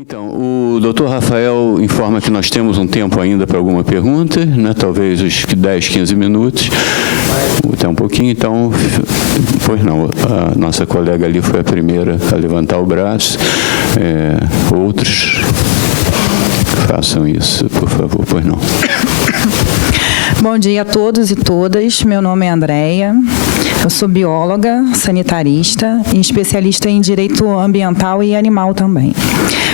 Então, o doutor Rafael informa que nós temos um tempo ainda para alguma pergunta, né? Talvez uns 10, 15 minutos, até um pouquinho. Então, pois não, a nossa colega ali foi a primeira a levantar o braço. Outros, façam isso, por favor, pois não. Bom dia a todos e todas. Meu nome é Andréia. Eu sou bióloga, sanitarista e especialista em direito ambiental e animal também.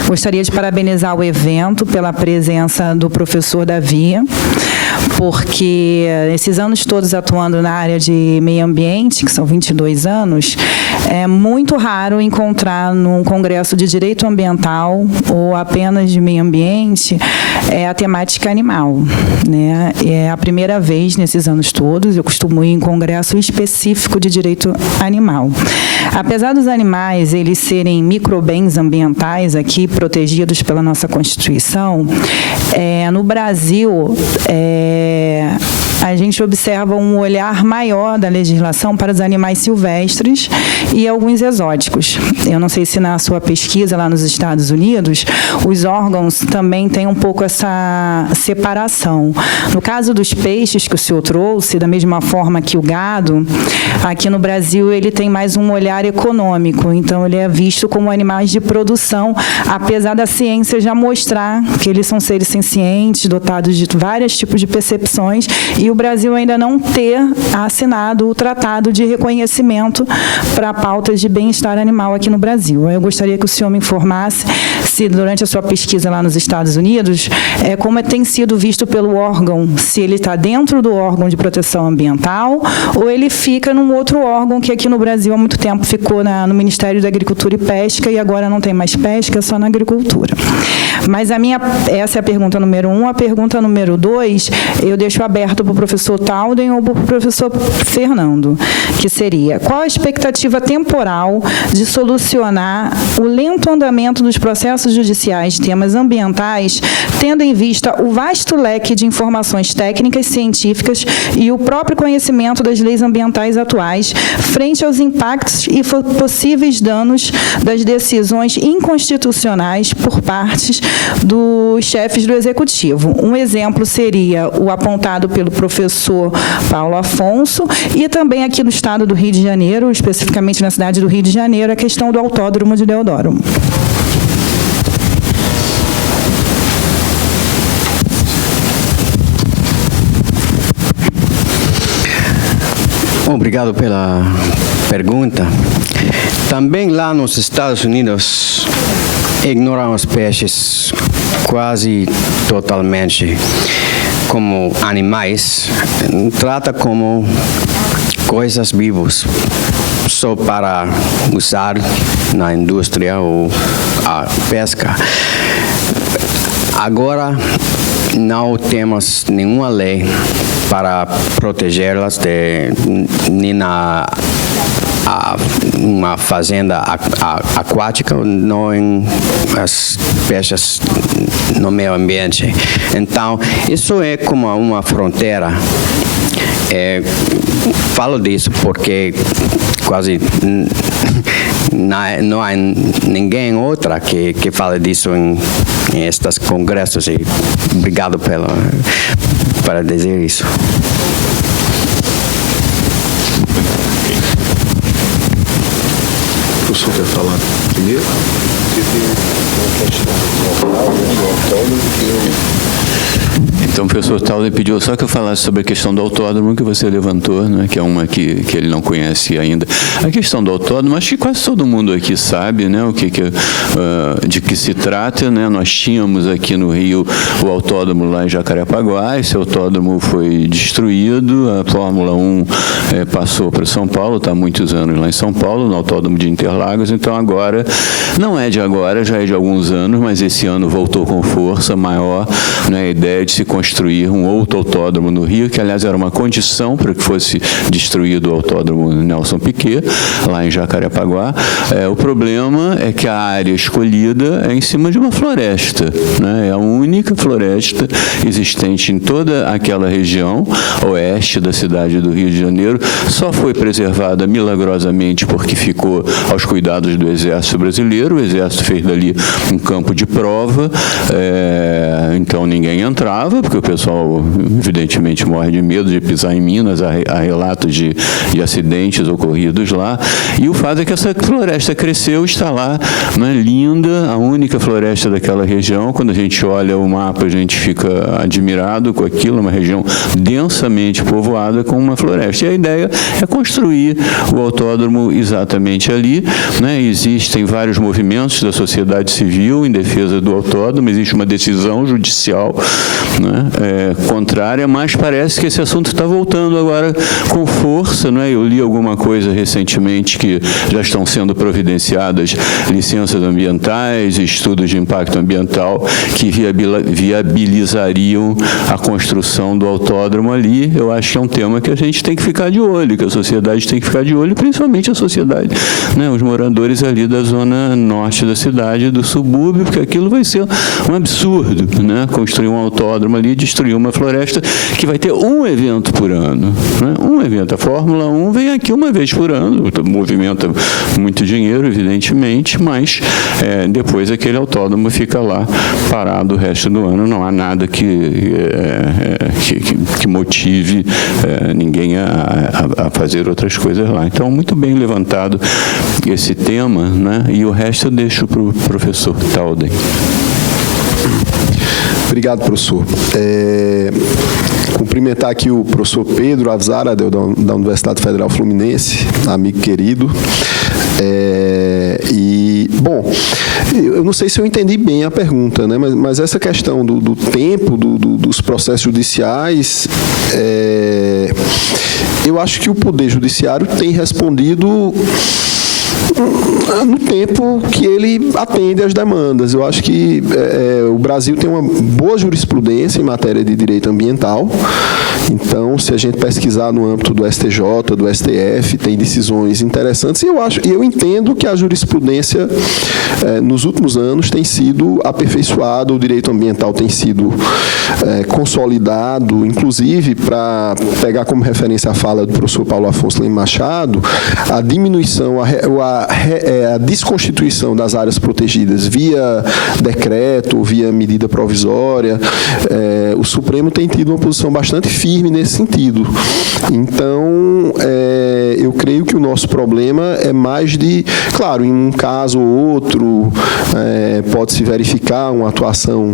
Gostaria de parabenizar o evento pela presença do professor Davi, porque esses anos todos atuando na área de meio ambiente, que são 22 anos, é muito raro encontrar num congresso de direito ambiental ou apenas de meio ambiente a temática animal, né? É a primeira vez nesses anos todos, eu costumo ir em congresso específico de direito animal. Apesar dos animais eles serem microbens ambientais aqui, protegidos pela nossa Constituição, no Brasil, a gente observa um olhar maior da legislação para os animais silvestres e alguns exóticos. Eu não sei se na sua pesquisa lá nos Estados Unidos, os órgãos também têm um pouco essa separação. No caso dos peixes que o senhor trouxe, da mesma forma que o gado, aqui no Brasil ele tem mais um olhar econômico, então ele é visto como animais de produção, apesar da ciência já mostrar que eles são seres sencientes, dotados de vários tipos de percepções, e o Brasil ainda não ter assinado o Tratado de Reconhecimento para pautas de bem-estar animal aqui no Brasil. Eu gostaria que o senhor me informasse se, durante a sua pesquisa lá nos Estados Unidos, como tem sido visto pelo órgão, se ele está dentro do órgão de proteção ambiental ou ele fica num outro órgão que aqui no Brasil há muito tempo ficou no Ministério da Agricultura e Pesca e agora não tem mais pesca, é só na agricultura. Mas essa é a pergunta número 1. A pergunta número 2, eu deixo aberto para o professor Talden ou para o professor Fernando, que seria: qual a expectativa temporal de solucionar o lento andamento dos processos judiciais de temas ambientais, tendo em vista o vasto leque de informações técnicas, científicas e o próprio conhecimento das leis ambientais atuais, frente aos impactos e possíveis danos das decisões inconstitucionais por parte dos chefes do Executivo? Um exemplo seria o apontado pelo professor Paulo Afonso e também aqui no estado do Rio de Janeiro, especificamente na cidade do Rio de Janeiro, a questão do Autódromo de Deodoro. Obrigado pela pergunta. Também lá nos Estados Unidos, ignoram os peixes quase totalmente como animais, trata como coisas vivas, só para usar na indústria ou a pesca. Agora, não temos nenhuma lei para protegê-las nem na uma fazenda aquática, não em as peixes no meio ambiente. Então, isso é como uma fronteira. Falo disso porque quase não há ninguém outra que fale disso em estes congressos, e obrigado para dizer isso. O professor quer falar primeiro? Então, o professor Talden pediu só que eu falasse sobre a questão do autódromo que você levantou, né, que é uma que ele não conhece ainda. A questão do autódromo, acho que quase todo mundo aqui sabe, né, de que se trata, né? Nós tínhamos aqui no Rio o autódromo lá em Jacarepaguá, esse autódromo foi destruído, a Fórmula 1 passou para São Paulo, está há muitos anos lá em São Paulo, no autódromo de Interlagos, então agora, não é de agora, já é de alguns anos, mas esse ano voltou com força maior, né, a ideia ideia de se construir um outro autódromo no Rio, que, aliás, era uma condição para que fosse destruído o autódromo Nelson Piquet, lá em Jacarepaguá. O problema é que a área escolhida é em cima de uma floresta, né? É a única floresta existente em toda aquela região oeste da cidade do Rio de Janeiro. Só foi preservada milagrosamente porque ficou aos cuidados do Exército Brasileiro. O Exército fez dali um campo de prova, então ninguém entrava, porque o pessoal evidentemente morre de medo de pisar em minas. Há relatos de acidentes ocorridos lá, e o fato é que essa floresta cresceu, está lá, né, linda, a única floresta daquela região. Quando a gente olha o mapa, a gente fica admirado com aquilo, uma região densamente povoada com uma floresta. E a ideia é construir o autódromo exatamente ali, né? Existem vários movimentos da sociedade civil em defesa do autódromo, existe uma decisão judicial, né, contrária, mas parece que esse assunto está voltando agora com força, né? Eu li alguma coisa recentemente que já estão sendo providenciadas licenças ambientais, estudos de impacto ambiental que viabilizariam a construção do autódromo ali. Eu acho que é um tema que a gente tem que ficar de olho, que a sociedade tem que ficar de olho, principalmente a sociedade, né? Os moradores ali da zona norte da cidade, do subúrbio, porque aquilo vai ser um absurdo, né? Construir um autódromo ali, destruir uma floresta que vai ter um evento por ano, né? Um evento. A Fórmula 1 vem aqui uma vez por ano, movimenta muito dinheiro, evidentemente, mas depois aquele autódromo fica lá parado o resto do ano. Não há nada que motive ninguém a fazer outras coisas lá. Então, muito bem levantado esse tema, né? E o resto eu deixo para o professor Talden. Obrigado, professor. Cumprimentar aqui o professor Pedro Avzaradel, da Universidade Federal Fluminense, amigo querido. Bom, eu não sei se eu entendi bem a pergunta, né? Mas essa questão do tempo dos processos judiciais, eu acho que o Poder Judiciário tem respondido no tempo que ele atende às demandas. Eu acho que o Brasil tem uma boa jurisprudência em matéria de direito ambiental. Então, se a gente pesquisar no âmbito do STJ, do STF, tem decisões interessantes. E eu entendo que a jurisprudência, nos últimos anos, tem sido aperfeiçoada, o direito ambiental tem sido consolidado, inclusive, para pegar como referência a fala do professor Paulo Afonso Leme Machado, a diminuição, a desconstituição das áreas protegidas via decreto, via medida provisória. O Supremo tem tido uma posição bastante firme nesse sentido. Então, eu creio que o nosso problema é mais de, claro, em um caso ou outro, pode-se verificar uma atuação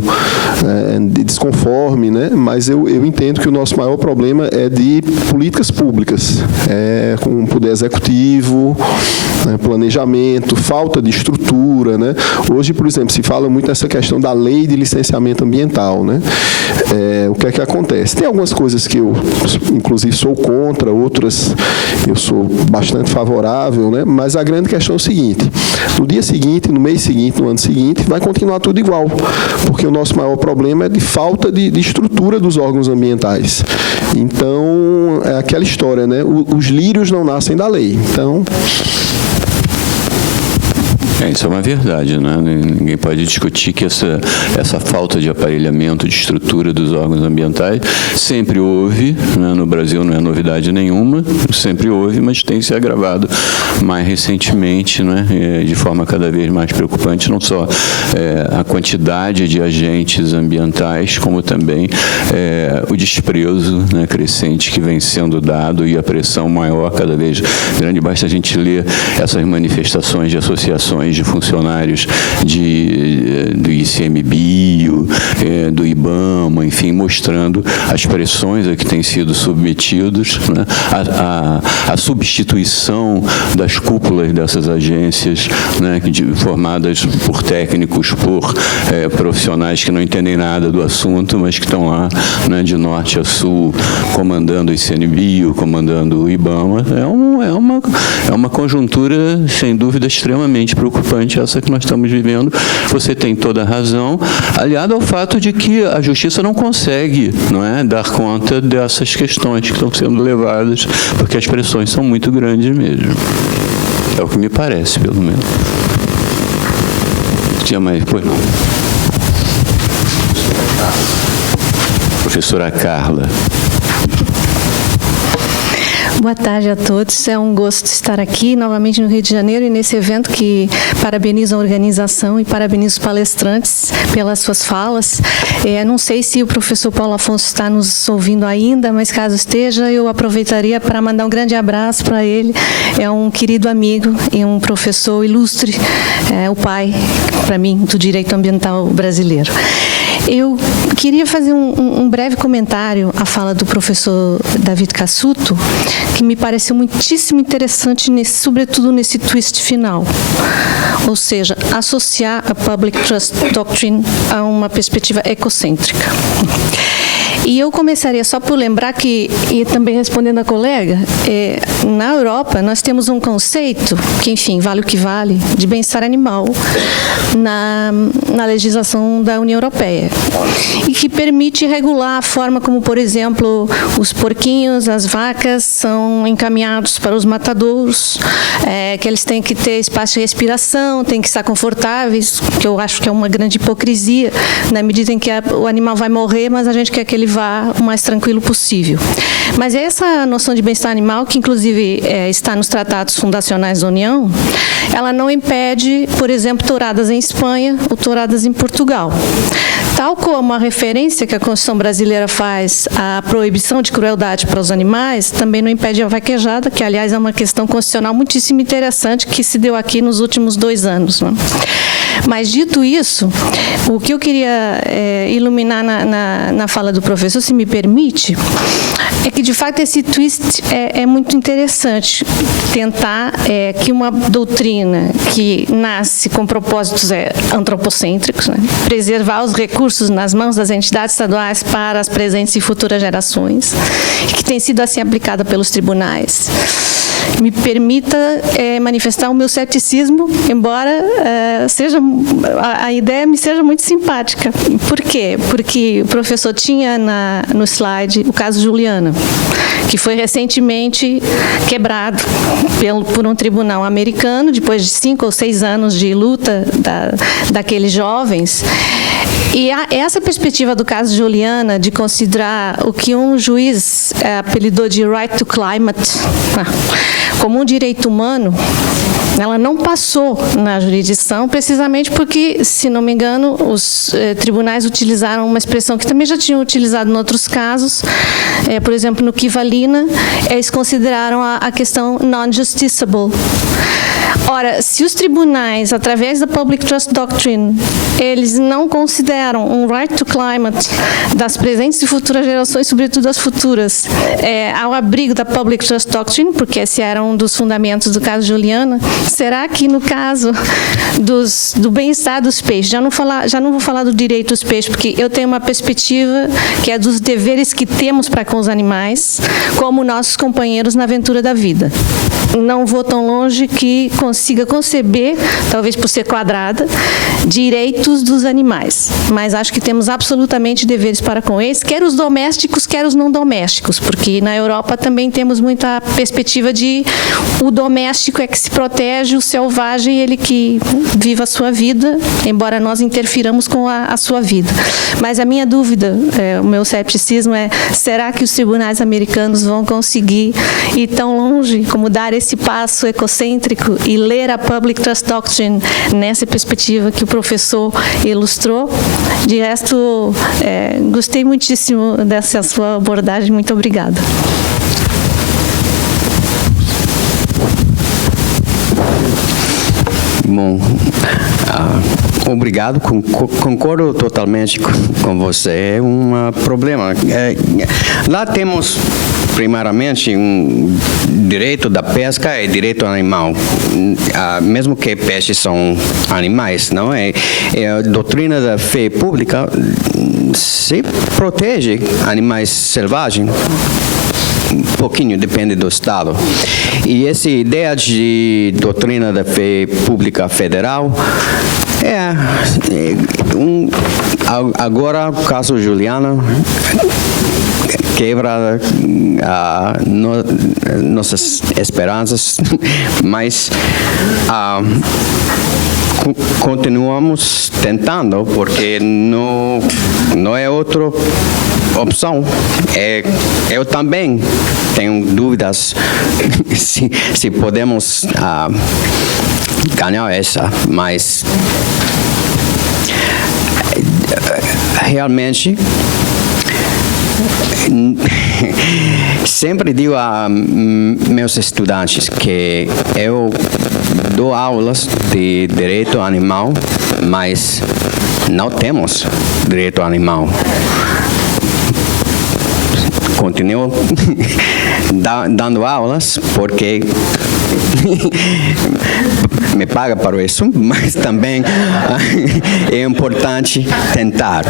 de desconforme, né? Mas eu entendo que o nosso maior problema é de políticas públicas, com o poder executivo, planejamento, falta de estrutura, né? Hoje, por exemplo, se fala muito nessa questão da lei de licenciamento ambiental, né? O que é que acontece? Tem algumas coisas que eu, inclusive, sou contra, outras eu sou bastante favorável, né? Mas a grande questão é o seguinte: no dia seguinte, no mês seguinte, no ano seguinte, vai continuar tudo igual, porque o nosso maior problema é de falta de estrutura dos órgãos ambientais. Então, é aquela história, né? Os lírios não nascem da lei. Então... Isso é uma verdade, né? Ninguém pode discutir que essa falta de aparelhamento, de estrutura dos órgãos ambientais sempre houve, né? No Brasil não é novidade nenhuma, sempre houve, mas tem se agravado mais recentemente, né? De forma cada vez mais preocupante, não só a quantidade de agentes ambientais, como também o desprezo, né, crescente que vem sendo dado e a pressão maior cada vez grande. Basta a gente ler essas manifestações de associações de funcionários do ICMBio, do IBAMA, enfim, mostrando as pressões a que têm sido submetidos, né? A substituição das cúpulas dessas agências, né, formadas por técnicos, por profissionais que não entendem nada do assunto, mas que estão lá, né, de norte a sul, comandando o ICMBio, comandando o IBAMA. É uma conjuntura, sem dúvida, extremamente preocupante. preocupante essa que nós estamos vivendo. Você tem toda a razão, aliado ao fato de que a justiça não consegue, não é, dar conta dessas questões que estão sendo levadas, porque as pressões são muito grandes mesmo. É o que me parece, pelo menos. Tinha mais? Pois não. Professora Carla. Boa tarde a todos. É um gosto estar aqui novamente no Rio de Janeiro e nesse evento que parabenizo a organização e parabenizo os palestrantes pelas suas falas. Não sei se o professor Paulo Afonso está nos ouvindo ainda, mas caso esteja, eu aproveitaria para mandar um grande abraço para ele. É um querido amigo e um professor ilustre, o pai, para mim, do direito ambiental brasileiro. Eu queria fazer um breve comentário à fala do professor David Cassuto, que me pareceu muitíssimo interessante, sobretudo nesse twist final. Ou seja, associar a Public Trust Doctrine a uma perspectiva ecocêntrica. E eu começaria só por lembrar que, e também respondendo à colega, na Europa nós temos um conceito, que enfim, vale o que vale, de bem-estar animal na legislação da União Europeia. E que permite regular a forma como, por exemplo, os porquinhos, as vacas são encaminhados para os matadouros, que eles têm que ter espaço de respiração, têm que estar confortáveis, que eu acho que é uma grande hipocrisia, na medida em que o animal vai morrer, mas a gente quer que ele vá o mais tranquilo possível. Mas essa noção de bem-estar animal, que inclusive está nos tratados fundacionais da União, ela não impede, por exemplo, touradas em Espanha ou touradas em Portugal. Tal como a referência que a Constituição brasileira faz à proibição de crueldade para os animais, também não impede a vaquejada, que, aliás, é uma questão constitucional muitíssimo interessante que se deu aqui nos últimos 2 anos. Né? Mas, dito isso, o que eu queria iluminar na fala do professor, se me permite, é que, de fato, esse twist é muito interessante. Tentar que uma doutrina que nasce com propósitos antropocêntricos, né? Preservar os recursos nas mãos das entidades estaduais para as presentes e futuras gerações, que tem sido assim aplicada pelos tribunais. Me permita manifestar o meu ceticismo, embora a ideia me seja muito simpática. Por quê? Porque o professor tinha no slide o caso Juliana, que foi recentemente quebrado por um tribunal americano, depois de 5 ou 6 anos de luta daqueles jovens. E essa perspectiva do caso Juliana, de considerar o que um juiz apelidou de right to climate como um direito humano, ela não passou na jurisdição, precisamente porque, se não me engano, os tribunais utilizaram uma expressão que também já tinham utilizado em outros casos, por exemplo, no Kivalina, eles consideraram a questão non-justiciable. Ora, se os tribunais, através da Public Trust Doctrine, eles não consideram um right to climate das presentes e futuras gerações, sobretudo as futuras, ao abrigo da Public Trust Doctrine, porque esse era um dos fundamentos do caso Juliana, será que no caso do bem-estar dos peixes, já não vou falar do direito dos peixes, porque eu tenho uma perspectiva que é dos deveres que temos para com os animais, como nossos companheiros na aventura da vida. Não vou tão longe que consiga conceber, talvez por ser quadrada, direitos dos animais. Mas acho que temos absolutamente deveres para com eles, quer os domésticos, quer os não domésticos, porque na Europa também temos muita perspectiva de o doméstico é que se protege, o selvagem ele que vive a sua vida, embora nós interfiramos com a sua vida. Mas a minha dúvida, o meu ceticismo será que os tribunais americanos vão conseguir ir tão longe como dar esse passo ecocêntrico e ler a Public Trust Doctrine nessa perspectiva que o professor ilustrou? De resto, gostei muitíssimo dessa sua abordagem. Muito obrigada. Bom, obrigado, concordo totalmente com você, é um problema. Lá temos, primeiramente, um direito da pesca e direito animal, mesmo que peixes são animais, não é? A doutrina da fé pública se protege animais selvagens. pouquinho, depende do Estado. E essa ideia de doutrina da fé pública federal agora o caso Juliana quebra nossas esperanças, mas continuamos tentando, porque não é outra opção. Eu também tenho dúvidas se podemos ganhar essa, mas realmente sempre digo a meus estudantes que eu dou aulas de direito animal, mas não temos direito animal. Continuo dando aulas porque me paga para isso, mas também é importante tentar.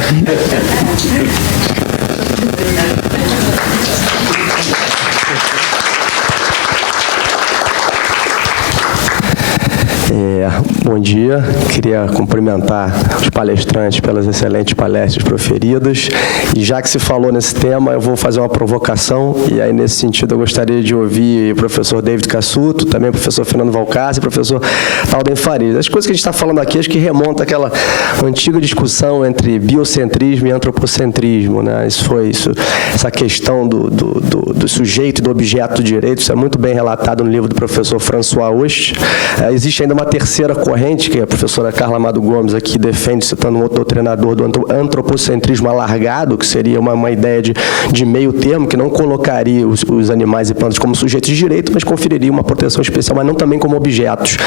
Bom dia, queria cumprimentar os palestrantes pelas excelentes palestras proferidas, e já que se falou nesse tema, eu vou fazer uma provocação, e aí nesse sentido eu gostaria de ouvir o professor David Cassuto, também o professor Fernando Valcárcel e o professor Talden Farias. As coisas que a gente está falando aqui, acho que remonta àquela antiga discussão entre biocentrismo e antropocentrismo, né? Essa questão do sujeito e do objeto do direito, isso é muito bem relatado no livro do professor François Host. Existe ainda uma terceira corrente, que a professora Carla Amado Gomes aqui defende, citando um outro doutrinador do antropocentrismo alargado, que seria uma ideia de meio termo, que não colocaria os animais e plantas como sujeitos de direito, mas conferiria uma proteção especial, mas não também como objetos.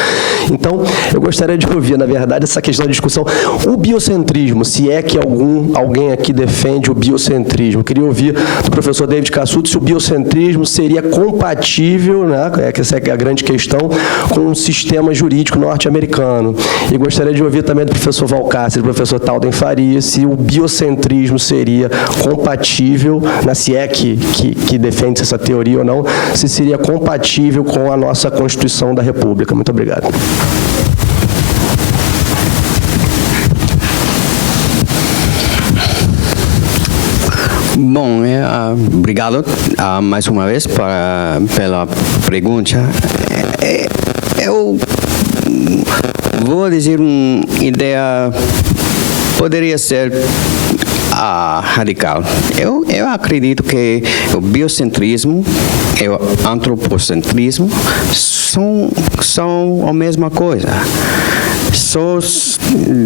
Então, eu gostaria de ouvir, na verdade, essa questão de discussão. O biocentrismo, se é que alguém aqui defende o biocentrismo, eu queria ouvir do professor David Cassuto se o biocentrismo seria compatível, né, essa é a grande questão, com um sistema jurídico norte-americano. E gostaria de ouvir também do professor Valcárcel e do professor Talden Farias se o biocentrismo seria compatível, se é que defende essa teoria ou não, se seria compatível com a nossa Constituição da República. Muito obrigado. Bom, obrigado mais uma vez pela pergunta. Eu vou dizer uma ideia, poderia ser radical. Eu acredito que o biocentrismo e o antropocentrismo são a mesma coisa. Só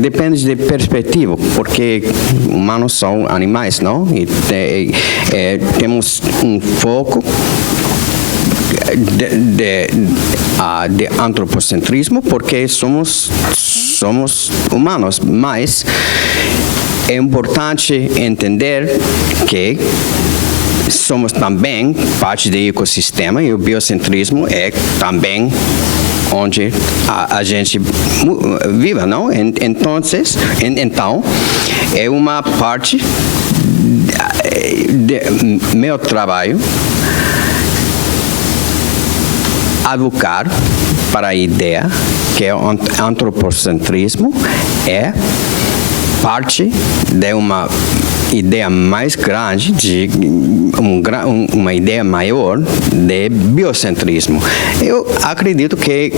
depende de perspectiva, porque humanos são animais, não? E temos um foco de antropocentrismo, porque somos humanos, mas é importante entender que somos também parte do ecossistema, e o biocentrismo é também onde a gente vive, não? Então, é uma parte de meu trabalho advocar para a ideia que o antropocentrismo é parte de uma ideia mais grande, de uma ideia maior de biocentrismo. Eu acredito que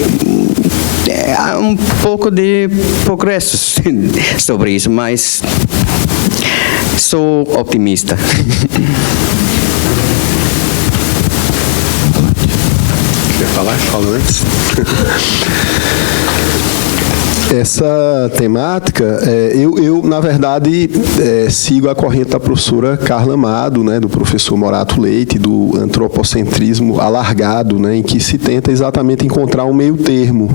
há um pouco de progresso sobre isso, mas sou otimista. Quer falar? Fala antes. Essa temática, eu na verdade, sigo a corrente da professora Carla Amado, né, do professor Morato Leite, do antropocentrismo alargado, né, em que se tenta exatamente encontrar um meio termo,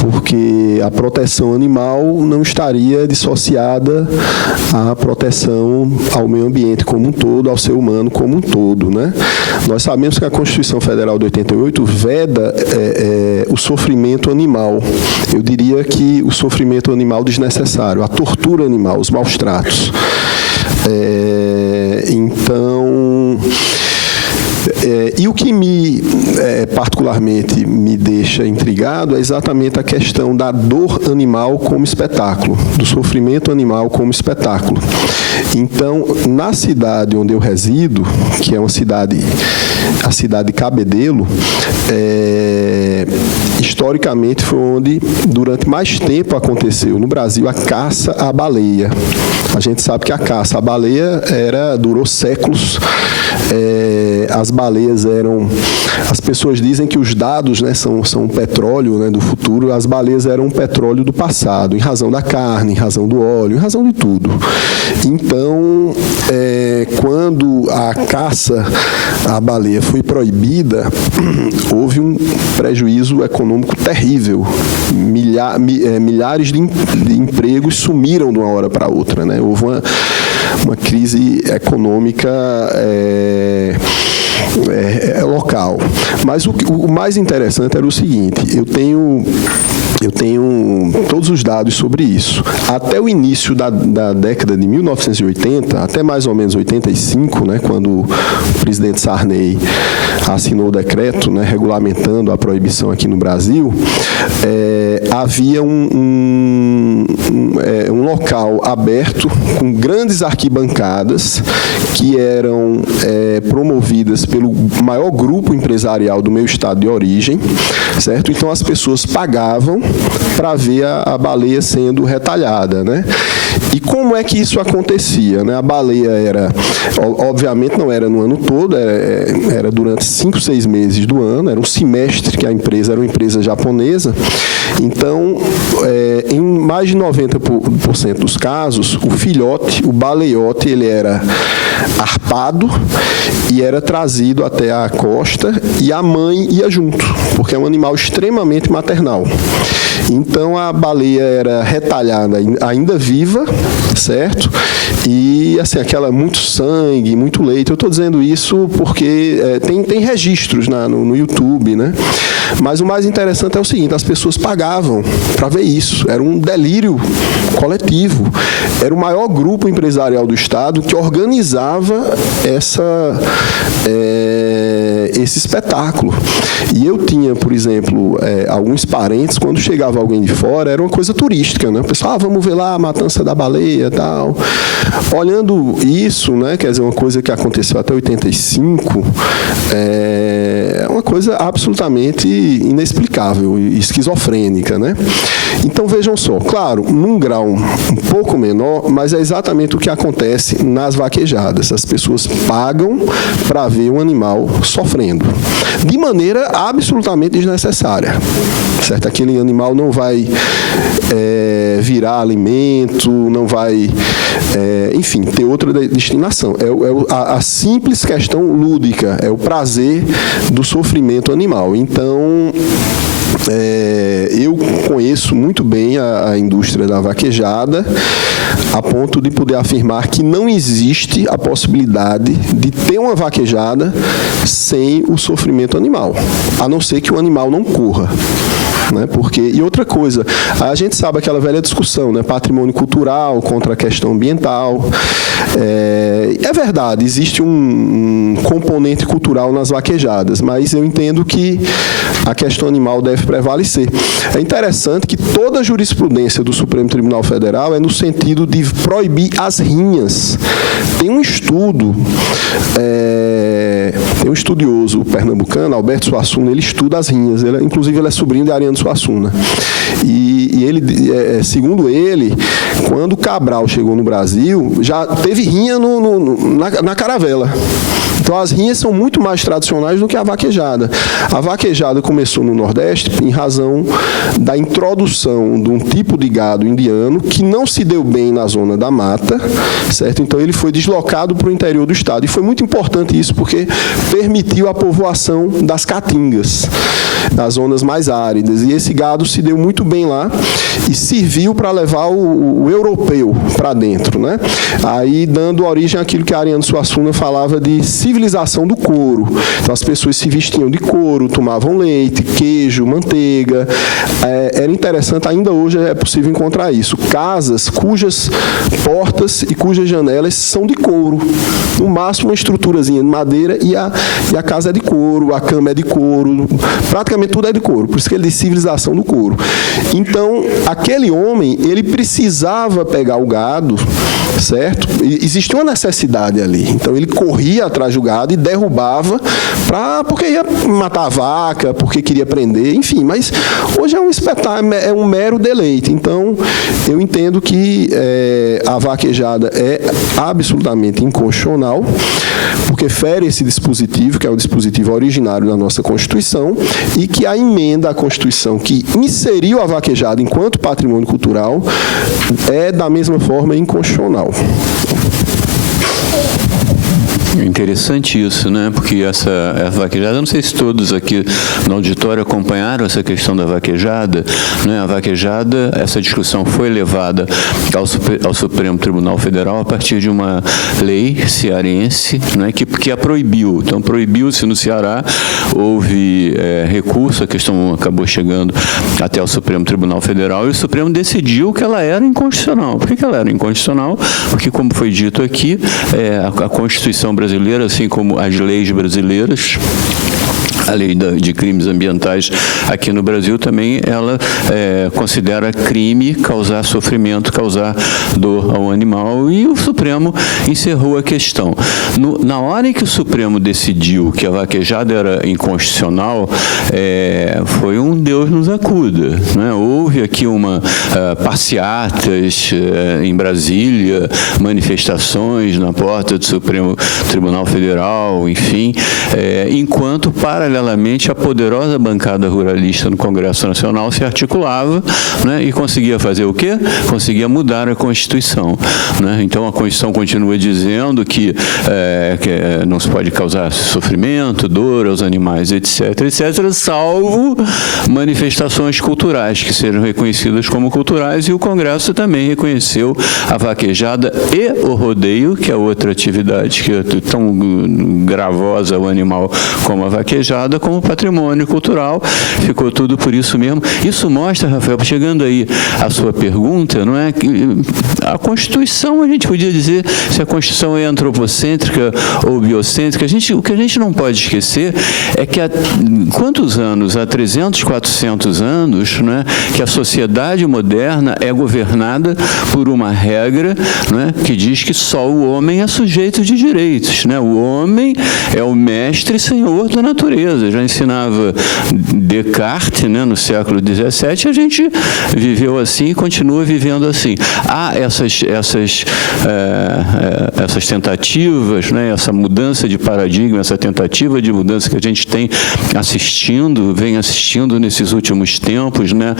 porque a proteção animal não estaria dissociada à proteção ao meio ambiente como um todo, ao ser humano como um todo, né? Nós sabemos que a Constituição Federal de 88 veda o sofrimento animal. Eu diria que o sofrimento animal desnecessário, a tortura animal, os maus tratos. Então, E o que particularmente me deixa intrigado é exatamente a questão da dor animal como espetáculo, do sofrimento animal como espetáculo. Então, na cidade onde eu resido, que é a cidade de Cabedelo, historicamente foi onde, durante mais tempo, aconteceu no Brasil a caça à baleia. A gente sabe que a caça à baleia durou séculos. As baleias eram... As pessoas dizem que os dados, né, são o petróleo, né, do futuro. As baleias eram o petróleo do passado, em razão da carne, em razão do óleo, em razão de tudo. Então, quando a caça à baleia foi proibida, houve um prejuízo econômico terrível. Milhares de empregos sumiram de uma hora para outra, né? Houve uma crise econômica local. Mas o mais interessante era o seguinte: eu tenho todos os dados sobre isso. Até o início da década de 1980, até mais ou menos 85, né, quando o presidente Sarney assinou o decreto, né, regulamentando a proibição aqui no Brasil, havia um local aberto com grandes arquibancadas que eram promovidas pelo maior grupo empresarial do meu estado de origem, certo? Então as pessoas pagavam para ver a baleia sendo retalhada, né? E como é que isso acontecia, né? A baleia obviamente não era no ano todo, era durante 5, 6 meses do ano, era um semestre que a empresa era uma empresa japonesa. Então, em mais de 90% dos casos, o filhote, o baleiote, ele era arpado e era trazido até a costa e a mãe ia junto, porque é um animal extremamente maternal. Então, a baleia era retalhada ainda viva, certo? E, assim, muito sangue, muito leite. Eu estou dizendo isso porque tem registros no YouTube, né? Mas o mais interessante é o seguinte: as pessoas pagavam para ver isso. Era um delírio coletivo. Era o maior grupo empresarial do Estado que organizava esse espetáculo. E eu tinha, por exemplo, alguns parentes, quando chegava alguém de fora, era uma coisa turística, né? O pessoal, vamos ver lá a matança da baleia e tal. Olhando isso, né, quer dizer, uma coisa que aconteceu até 85, é uma coisa absolutamente inexplicável e esquizofrênica, né? Então, vejam só, claro, num grau um pouco menor, mas é exatamente o que acontece nas vaquejadas. As pessoas pagam para ver um animal sofrendo, de maneira absolutamente desnecessária, certo? Aquele animal não vai virar alimento, não vai, enfim, ter outra destinação. A simples questão lúdica, é o prazer do sofrimento animal. Então, eu conheço muito bem a indústria da vaquejada, a ponto de poder afirmar que não existe a possibilidade de ter uma vaquejada sem o sofrimento animal, a não ser que o animal não corra. Né? E outra coisa, a gente sabe aquela velha discussão, né? Patrimônio cultural contra a questão ambiental. É verdade, existe um componente cultural nas vaquejadas, mas eu entendo que a questão animal deve prevalecer. É interessante que toda a jurisprudência do Supremo Tribunal Federal é no sentido de proibir as rinhas. Tem um estudo, tem um estudioso pernambucano, Alberto Suassuna, ele estuda as rinhas, inclusive ele é sobrinho de Ariano Suassuna. E ele, segundo ele, quando Cabral chegou no Brasil, já teve rinha na caravela. Então, as rinhas são muito mais tradicionais do que a vaquejada. A vaquejada começou no Nordeste em razão da introdução de um tipo de gado indiano que não se deu bem na zona da mata, certo? Então, ele foi deslocado para o interior do estado. E foi muito importante isso, porque permitiu a povoação das caatingas, das zonas mais áridas. E esse gado se deu muito bem lá e serviu para levar o europeu para dentro, né? Aí, dando origem àquilo que Ariano Suassuna falava de civilização civilização do couro. Então, as pessoas se vestiam de couro, tomavam leite, queijo, manteiga. Era interessante, ainda hoje é possível encontrar isso. Casas cujas portas e cujas janelas são de couro. No máximo, uma estruturazinha de madeira e a casa é de couro, a cama é de couro, praticamente tudo é de couro. Por isso que ele diz civilização do couro. Então, aquele homem, ele precisava pegar o gado, certo? E existia uma necessidade ali. Então, ele corria atrás do gado e derrubava porque ia matar a vaca, porque queria prender, enfim. Mas hoje é um espetáculo, é um mero deleite. Então, eu entendo que a vaquejada é absolutamente inconstitucional, porque fere esse dispositivo, que é o dispositivo originário da nossa Constituição, e que a emenda à Constituição que inseriu a vaquejada enquanto patrimônio cultural é, da mesma forma, inconstitucional. Interessante isso, né? Porque essa vaquejada, eu não sei se todos aqui no auditório acompanharam essa questão da vaquejada, né? A vaquejada, essa discussão foi levada ao Supremo Tribunal Federal a partir de uma lei cearense, né? que a proibiu. Então, proibiu-se no Ceará, houve recurso, a questão acabou chegando até o Supremo Tribunal Federal e o Supremo decidiu que ela era inconstitucional. Por que ela era inconstitucional? Porque, como foi dito aqui, a Constituição brasileira, assim como as leis brasileiras, a lei de crimes ambientais aqui no Brasil também, ela considera crime causar sofrimento, causar dor ao animal, e o Supremo encerrou a questão. Na hora em que o Supremo decidiu que a vaquejada era inconstitucional, foi um Deus nos acuda, né? Houve aqui passeatas em Brasília, manifestações na porta do Supremo Tribunal Federal, enfim, enquanto, paralelamente, a poderosa bancada ruralista no Congresso Nacional se articulava, né, e conseguia fazer o quê? Conseguia mudar a Constituição, né? Então, a Constituição continua dizendo que não se pode causar sofrimento, dor aos animais, etc., etc., salvo manifestações culturais que sejam reconhecidas como culturais, e o Congresso também reconheceu a vaquejada e o rodeio, que é outra atividade que é tão gravosa ao animal como a vaquejada, como patrimônio cultural. Ficou tudo por isso mesmo. Isso mostra, Rafael, chegando aí a sua pergunta, não é? A Constituição, a gente podia dizer se a Constituição é antropocêntrica ou biocêntrica. O que a gente não pode esquecer é que há quantos anos? Há 300, 400 anos, né, que a sociedade moderna é governada por uma regra, né, que diz que só o homem é sujeito de direitos, né? O homem é o mestre e senhor da natureza. Já ensinava Descartes, né, no século XVII, e a gente viveu assim e continua vivendo assim. Há essas tentativas, né, essa mudança de paradigma, essa tentativa de mudança que a gente vem assistindo nesses últimos tempos, né?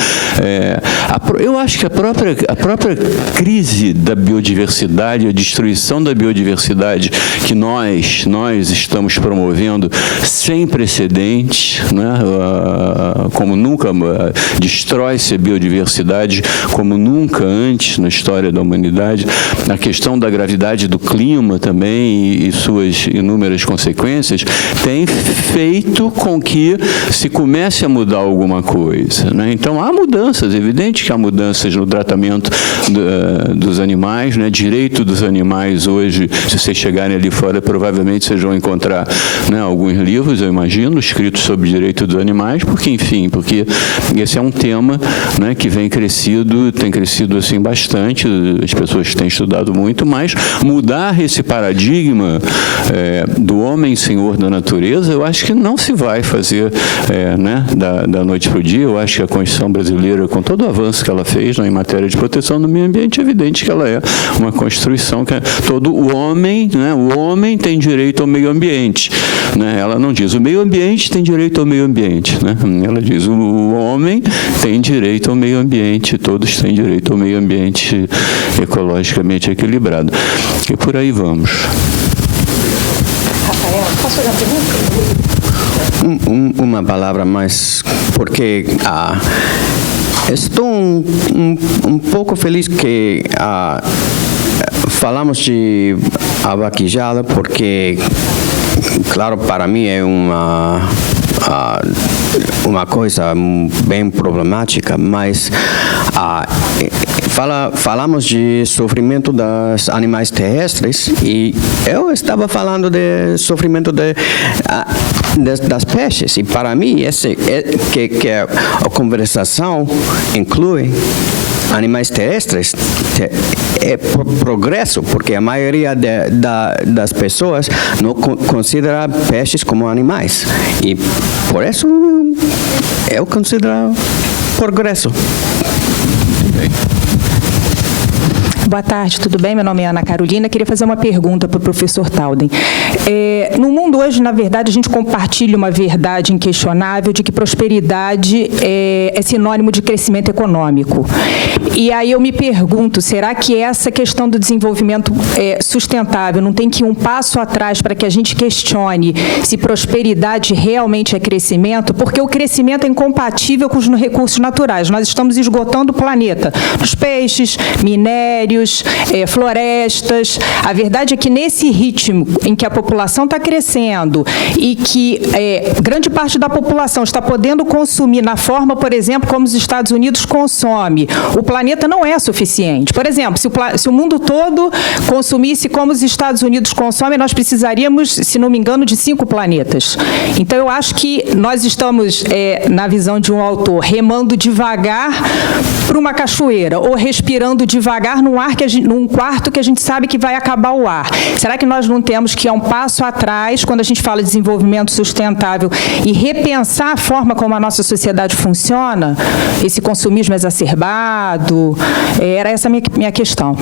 Eu acho que a própria crise da biodiversidade, a destruição da biodiversidade que nós estamos promovendo sem precedentes, né? Como nunca, destrói-se a biodiversidade como nunca antes na história da humanidade. A questão da gravidade do clima também e suas inúmeras consequências tem feito com que se comece a mudar alguma coisa, né? Então, há mudanças, é evidente que há mudanças no tratamento dos animais, né? Direito dos animais hoje, se vocês chegarem ali fora, provavelmente vocês vão encontrar, né, alguns livros, eu imagino, escritos sobre direito dos animais, porque esse é um tema, né, que tem crescido assim bastante, as pessoas têm estudado muito, mas mudar esse paradigma do homem senhor da natureza, eu acho que não se vai fazer né, da noite para o dia. Eu acho que a Constituição brasileira, com todo o avanço que ela fez, né, em matéria de proteção do meio ambiente, é evidente que ela é uma Constituição que todo o homem, né, o homem tem direito ao meio ambiente, né? Ela não diz o meio ambiente tem direito ao meio ambiente, né? Ela diz o homem tem direito ao meio ambiente, todos têm direito ao meio ambiente ecologicamente equilibrado. E por aí vamos. Rafael, posso fazer uma pergunta? Uma palavra mais, porque estou um pouco feliz que falamos de a vaquejada, porque claro, para mim é uma coisa bem problemática, mas falamos de sofrimento dos animais terrestres e eu estava falando de sofrimento das peixes, e para mim que a conversação inclui animais terrestres é progresso, porque a maioria das pessoas não considera peixes como animais, e por isso eu considero progresso. Boa tarde, tudo bem? Meu nome é Ana Carolina. Queria fazer uma pergunta para o professor Talden. No mundo hoje, na verdade, a gente compartilha uma verdade inquestionável de que prosperidade é sinônimo de crescimento econômico. E aí eu me pergunto, será que essa questão do desenvolvimento sustentável não tem que ir um passo atrás para que a gente questione se prosperidade realmente é crescimento? Porque o crescimento é incompatível com os recursos naturais. Nós estamos esgotando o planeta, os peixes, minérios, florestas. A verdade é que nesse ritmo em que a população está crescendo e que grande parte da população está podendo consumir na forma, por exemplo, como os Estados Unidos consome, o planeta não é suficiente. Por exemplo, se o mundo todo consumisse como os Estados Unidos consomem, nós precisaríamos, se não me engano, de 5 planetas. Então, eu acho que nós estamos, na visão de um autor, remando devagar para uma cachoeira ou respirando devagar num quarto que a gente sabe que vai acabar o ar. Será que nós não temos que ir um passo atrás quando a gente fala de desenvolvimento sustentável e repensar a forma como a nossa sociedade funciona? Esse consumismo exacerbado? Era essa a minha questão.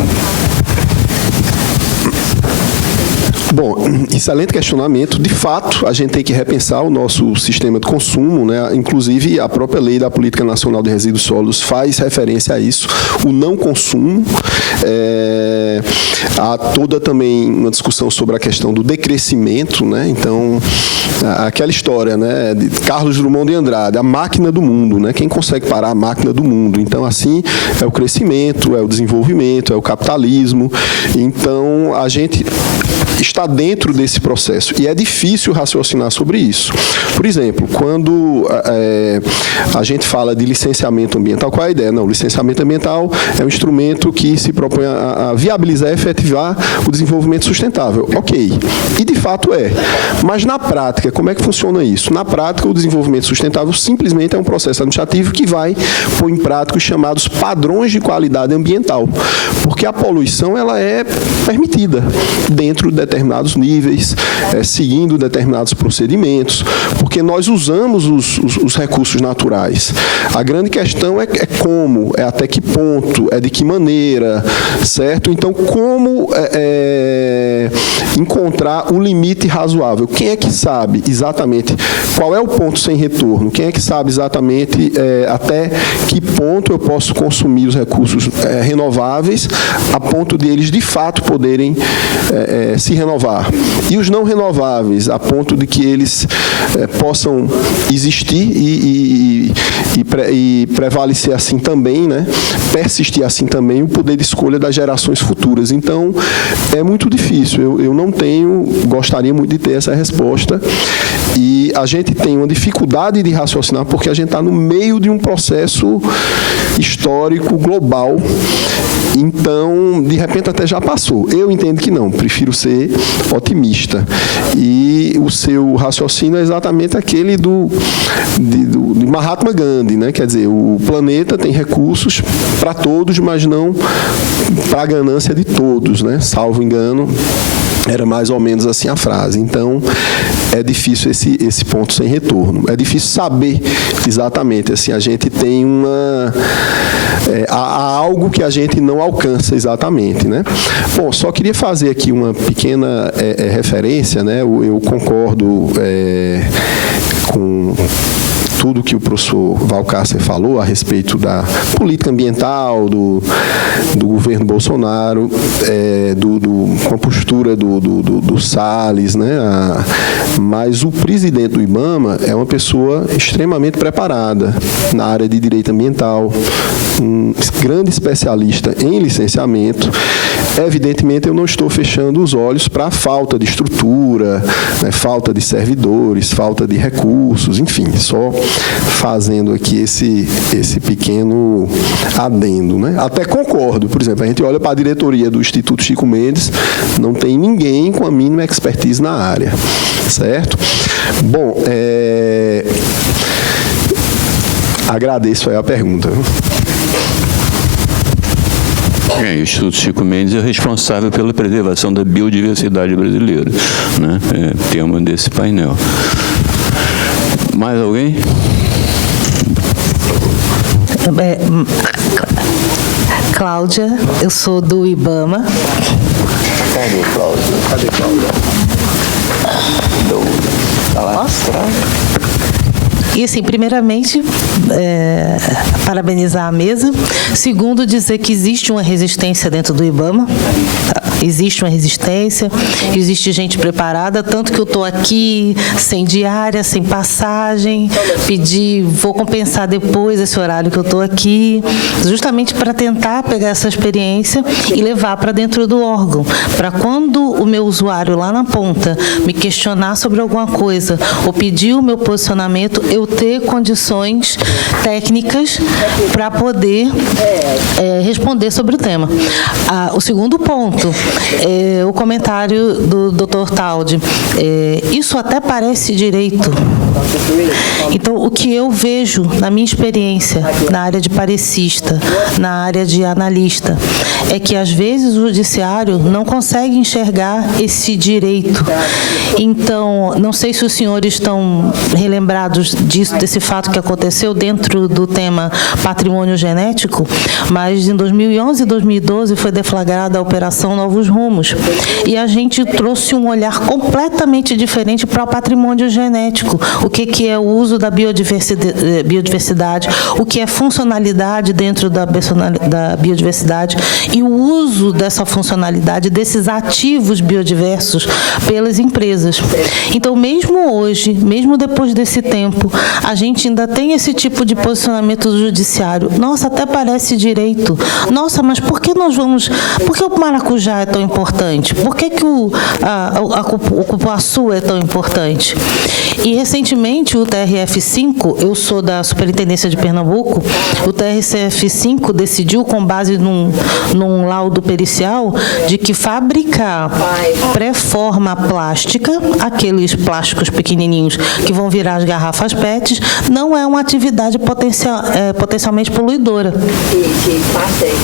Bom, excelente questionamento. De fato, a gente tem que repensar o nosso sistema de consumo, né? Inclusive, a própria lei da Política Nacional de Resíduos Sólidos faz referência a isso, o não consumo. Há toda também uma discussão sobre a questão do decrescimento, né? Então, aquela história, né, de Carlos Drummond de Andrade, a máquina do mundo, né? Quem consegue parar a máquina do mundo? Então, assim, é o crescimento, é o desenvolvimento, é o capitalismo. Então, a gente está dentro desse processo e é difícil raciocinar sobre isso. Por exemplo, quando a gente fala de licenciamento ambiental, qual é a ideia? Não, o licenciamento ambiental é um instrumento que se propõe a viabilizar e efetivar o desenvolvimento sustentável. Ok, e de fato é. Mas na prática, como é que funciona isso? Na prática, o desenvolvimento sustentável simplesmente é um processo administrativo que vai pôr em prática os chamados padrões de qualidade ambiental, porque a poluição ela é permitida dentro de determinados níveis, seguindo determinados procedimentos, porque nós usamos os recursos naturais. A grande questão é como, é até que ponto, é de que maneira, certo? Então, como encontrar o limite razoável? Quem é que sabe exatamente qual é o ponto sem retorno? Quem é que sabe exatamente até que ponto eu posso consumir os recursos renováveis a ponto de eles, de fato, poderem se renovar? E os não renováveis, a ponto de que eles possam existir e prevalecer assim também, né? Persistir assim também o poder de escolha das gerações futuras. Então, é muito difícil. Eu não gostaria muito de ter essa resposta. E a gente tem uma dificuldade de raciocinar porque a gente está no meio de um processo histórico global. Então, de repente, até já passou. Eu entendo que não, prefiro ser otimista. E o seu raciocínio é exatamente aquele de Mahatma Gandhi, né? Quer dizer, o planeta tem recursos para todos, mas não para a ganância de todos, né? Salvo engano, era mais ou menos assim a frase. Então, é difícil esse ponto sem retorno. É difícil saber exatamente. Assim, a gente tem há algo que a gente não alcança exatamente, né? Bom, só queria fazer aqui uma pequena referência, né? Eu concordo com tudo que o professor Valcárcer falou a respeito da política ambiental do governo Bolsonaro, com a postura do Salles, né? Mas o presidente do IBAMA é uma pessoa extremamente preparada na área de direito ambiental, um grande especialista em licenciamento. Evidentemente, eu não estou fechando os olhos para a falta de estrutura, né, falta de servidores, falta de recursos, enfim, só fazendo aqui esse pequeno adendo, né? Até concordo, por exemplo, a gente olha para a diretoria do Instituto Chico Mendes, não tem ninguém com a mínima expertise na área, certo? Bom, agradeço aí a pergunta. O Instituto Chico Mendes é responsável pela preservação da biodiversidade brasileira, né? É tema desse painel. Mais alguém? Cláudia, eu sou do IBAMA. Cadê Cláudia? Tá lá? E, assim, primeiramente, parabenizar a mesa. Segundo, dizer que existe uma resistência dentro do IBAMA. Existe uma resistência, existe gente preparada, tanto que eu estou aqui sem diária, sem passagem, vou compensar depois esse horário que eu estou aqui, justamente para tentar pegar essa experiência e levar para dentro do órgão, para quando o meu usuário lá na ponta me questionar sobre alguma coisa ou pedir o meu posicionamento, eu ter condições técnicas para poder responder sobre o tema. O segundo ponto, o comentário do Dr. Taldi. Isso até parece direito. Então, o que eu vejo na minha experiência na área de parecista, na área de analista, é que às vezes o judiciário não consegue enxergar esse direito. Então, não sei se os senhores estão relembrados desse fato que aconteceu dentro do tema patrimônio genético, mas em 2011 e 2012 foi deflagrada a Operação Novos Rumos. E a gente trouxe um olhar completamente diferente para o patrimônio genético. O que é o uso da biodiversidade, o que é funcionalidade dentro da biodiversidade e o uso dessa funcionalidade, desses ativos biodiversos pelas empresas. Então, mesmo hoje, mesmo depois desse tempo, a gente ainda tem esse tipo de posicionamento do judiciário. Nossa, até parece direito. Nossa, mas por que por que o maracujá é tão importante? Por que o cupuaçu é tão importante? E, recentemente, o TRF5, eu sou da Superintendência de Pernambuco, o TRF5 decidiu, com base num laudo pericial, de que fabricar pré-forma plástica, aqueles plásticos pequenininhos que vão virar as garrafas PETs, não é uma atividade potencialmente poluidora.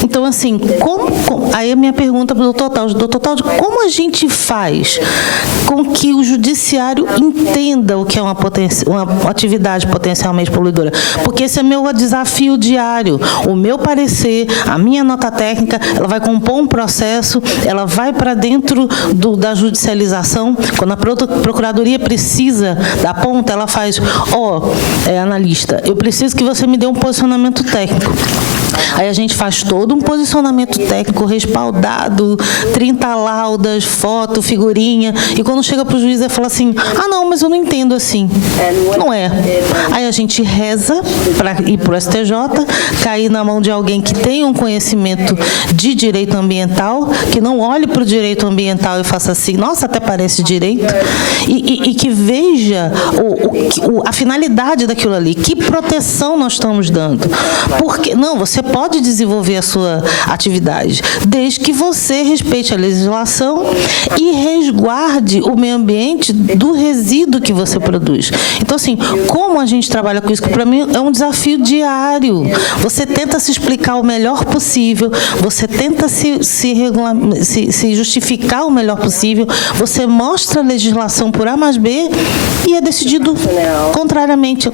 Então, assim, aí a minha pergunta para o Dr. Taldi. Dr. Taldi, como a gente faz com que o judiciário entenda o que é uma atividade potencialmente poluidora? Porque esse é meu desafio diário. O meu parecer, a minha nota técnica, ela vai compor um processo, ela vai para dentro da judicialização. Quando a Procuradoria precisa da ponta, ela faz, analista, eu preciso que você me dê um posicionamento técnico. Aí a gente faz todo um posicionamento técnico respaldado, 30 laudas, foto, figurinha, e quando chega para o juiz, ele fala assim, não, mas eu não entendo assim. Não é. Aí a gente reza para ir para o STJ, cair na mão de alguém que tem um conhecimento de direito ambiental, que não olhe para o direito ambiental e faça assim, nossa, até parece direito, e que veja a finalidade daquilo ali, que proteção nós estamos dando. Porque, não, você pode desenvolver a sua atividade, desde que você respeite a legislação e resguarde o meio ambiente do resíduo que você produz. Então, assim, como a gente trabalha com isso, que para mim é um desafio diário. Você tenta se explicar o melhor possível, você tenta se justificar o melhor possível, você mostra a legislação por A mais B e é decidido contrariamente,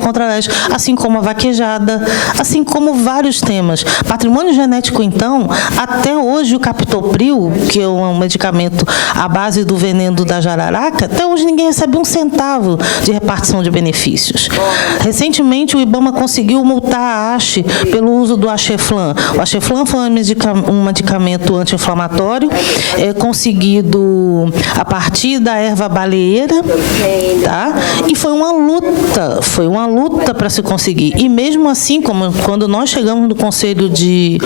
assim como a vaquejada, assim como vários temas. Patrimônio genético, então, até hoje o captopril, que é um medicamento à base do veneno da jararaca, até hoje ninguém recebe um centavo de repartição de benefícios. Recentemente, o IBAMA conseguiu multar a ASHE pelo uso do Axeflan. O Axeflan foi um medicamento anti-inflamatório conseguido a partir da erva baleeira, tá? E foi uma luta para se conseguir. E mesmo assim, como quando nós chegamos no Conselho de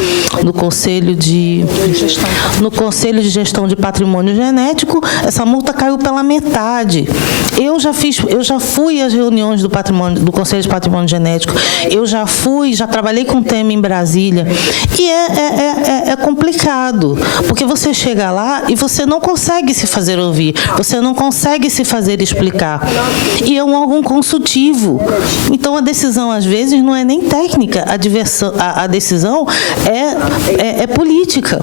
Gestão de Patrimônio Genético, essa multa caiu pela metade. Eu já fui às reuniões do Conselho de Patrimônio Genético, já trabalhei com o tema em Brasília, e é complicado, porque você chega lá e você não consegue se fazer ouvir, você não consegue se fazer explicar, e é um órgão consultivo. Então, a decisão, às vezes, não é nem técnica, a decisão é política.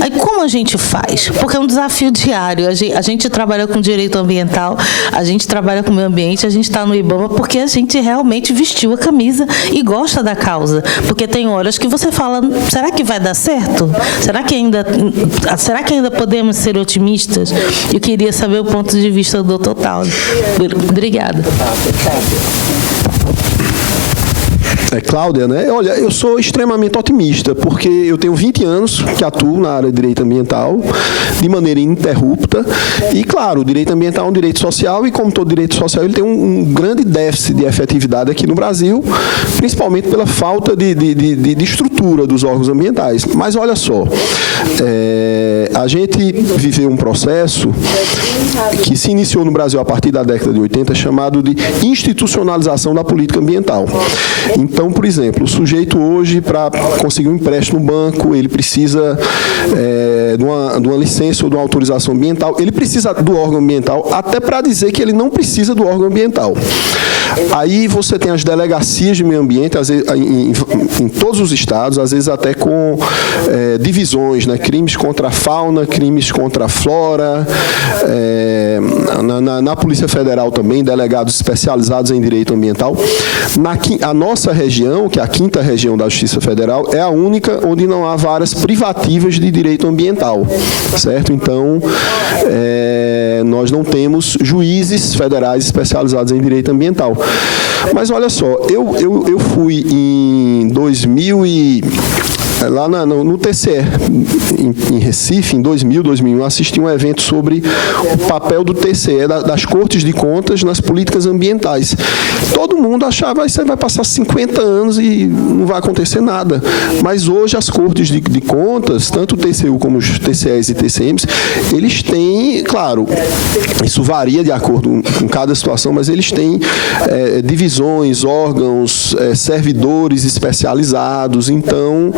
Aí, como a gente faz? Porque é um desafio diário. A gente trabalha com direito ambiental, a gente trabalha com o meio ambiente, a gente está no IBAMA porque a gente realmente vestiu a camisa e gosta da causa. Porque tem horas que você fala, será que vai dar certo? Será que ainda podemos ser otimistas? Eu queria saber o ponto de vista do Dr. Taudi. Obrigada. Cláudia, né? Olha, eu sou extremamente otimista, porque eu tenho 20 anos que atuo na área de direito ambiental, de maneira ininterrupta, e, claro, o direito ambiental é um direito social, e, como todo direito social, ele tem um grande déficit de efetividade aqui no Brasil, principalmente pela falta de estrutura dos órgãos ambientais. Mas, olha só, a gente viveu um processo que se iniciou no Brasil a partir da década de 80, chamado de institucionalização da política ambiental. Então, por exemplo, o sujeito hoje, para conseguir um empréstimo no banco, ele precisa de uma licença ou de uma autorização ambiental, ele precisa do órgão ambiental, até para dizer que ele não precisa do órgão ambiental. Aí você tem as delegacias de meio ambiente, às vezes, em todos os estados, às vezes até com divisões, né? Crimes contra a fauna, crimes contra a flora, na Polícia Federal também, delegados especializados em direito ambiental. A nossa região, que é a 5ª região da Justiça Federal, é a única onde não há varas privativas de direito ambiental, certo? Então, nós não temos juízes federais especializados em direito ambiental. Mas, olha só, eu fui em 2000 lá no TCE, em Recife, em 2001, assisti um evento sobre o papel do TCE, das Cortes de Contas, nas políticas ambientais. Todo mundo achava que isso vai passar 50 anos e não vai acontecer nada. Mas hoje as Cortes de Contas, tanto o TCU como os TCEs e TCMs, eles têm, claro, isso varia de acordo com cada situação, mas eles têm divisões, órgãos, servidores especializados. Então,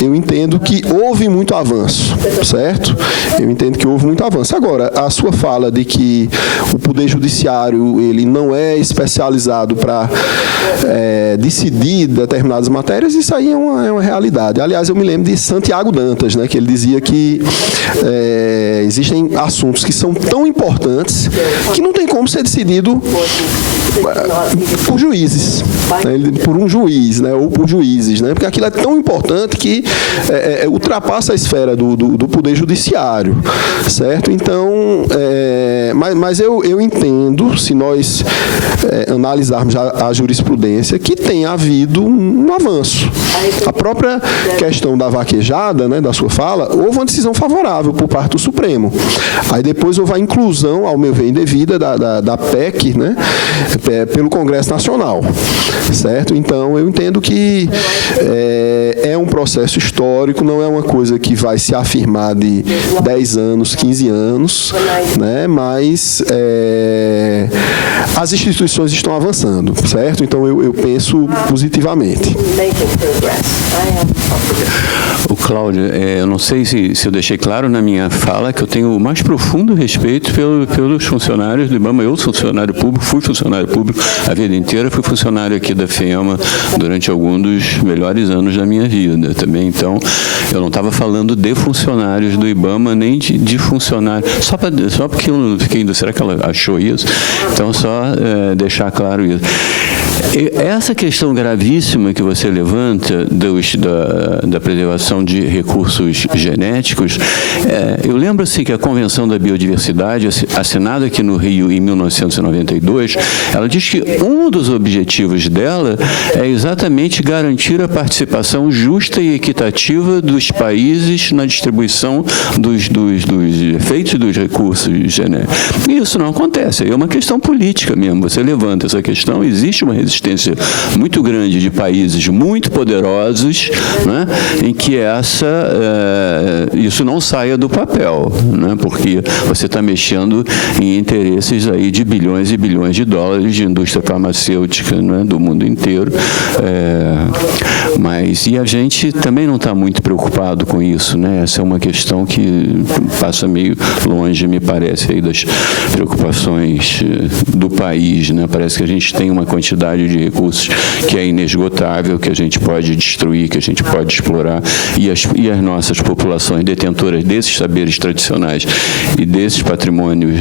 eu entendo que houve muito avanço, certo? Eu entendo que houve muito avanço. Agora, a sua fala de que o Poder Judiciário ele não é especializado para decidir determinadas matérias, isso aí é uma realidade. Aliás, eu me lembro de Santiago Dantas, né, que ele dizia que existem assuntos que são tão importantes que não tem como ser decidido por juízes, né, por um juiz, né, ou por juízes, né, porque aquilo é tão importante que ultrapassa a esfera do Poder Judiciário, certo? Então, mas eu entendo, se nós analisarmos a jurisprudência, que tem havido um avanço. A própria questão da vaquejada, né, da sua fala, houve uma decisão favorável por parte do Supremo. Aí depois houve a inclusão, ao meu ver, indevida da PEC, né, pelo Congresso Nacional, certo? Então, eu entendo que é um processo histórico, não é uma coisa que vai se afirmar de 10 anos, 15 anos, né? Mas as instituições estão avançando, certo? Então, eu penso positivamente. O Cláudio, eu não sei se eu deixei claro na minha fala que eu tenho o mais profundo respeito pelos funcionários do IBAMA. Eu sou funcionário público, fui funcionário público a vida inteira, fui funcionário aqui da FEMA durante alguns dos melhores anos da minha vida também. Então, eu não estava falando de funcionários do IBAMA, nem de funcionários. Só porque eu não fiquei indo, será que ela achou isso? Então, só deixar claro isso. Essa questão gravíssima que você levanta da preservação de recursos genéticos, eu lembro assim, que a Convenção da Biodiversidade, assinada aqui no Rio em 1992, ela diz que um dos objetivos dela é exatamente garantir a participação justa e equitativa dos países na distribuição dos efeitos dos recursos genéticos. E isso não acontece, é uma questão política mesmo. Você levanta essa questão, existe uma resistência muito grande de países muito poderosos, né, em que isso não saia do papel, né, porque você está mexendo em interesses aí de bilhões e bilhões de dólares de indústria farmacêutica, né, do mundo inteiro. E a gente também não está muito preocupado com isso, né? Essa é uma questão que passa meio longe, me parece, aí das preocupações do país, né? Parece que a gente tem uma quantidade de recursos que é inesgotável, que a gente pode destruir, que a gente pode explorar, e as nossas populações detentoras desses saberes tradicionais e desses patrimônios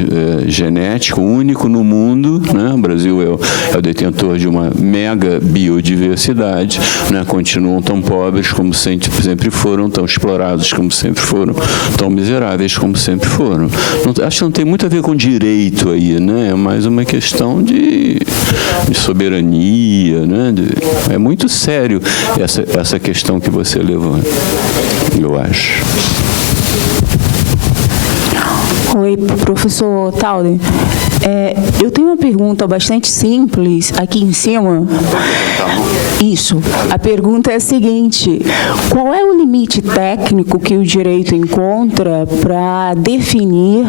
genéticos, único no mundo, né? O Brasil é o detentor de uma mega biodiversidade, né? Continuam tão pobres como sempre foram, tão explorados como sempre foram, tão miseráveis como sempre foram. Acho que não tem muito a ver com direito aí, né? É mais uma questão de soberania, né? É muito sério essa questão que você levanta, eu acho. Oi, professor Talden. Eu tenho uma pergunta bastante simples aqui em cima. Isso. A pergunta é a seguinte: qual é o limite técnico que o direito encontra para definir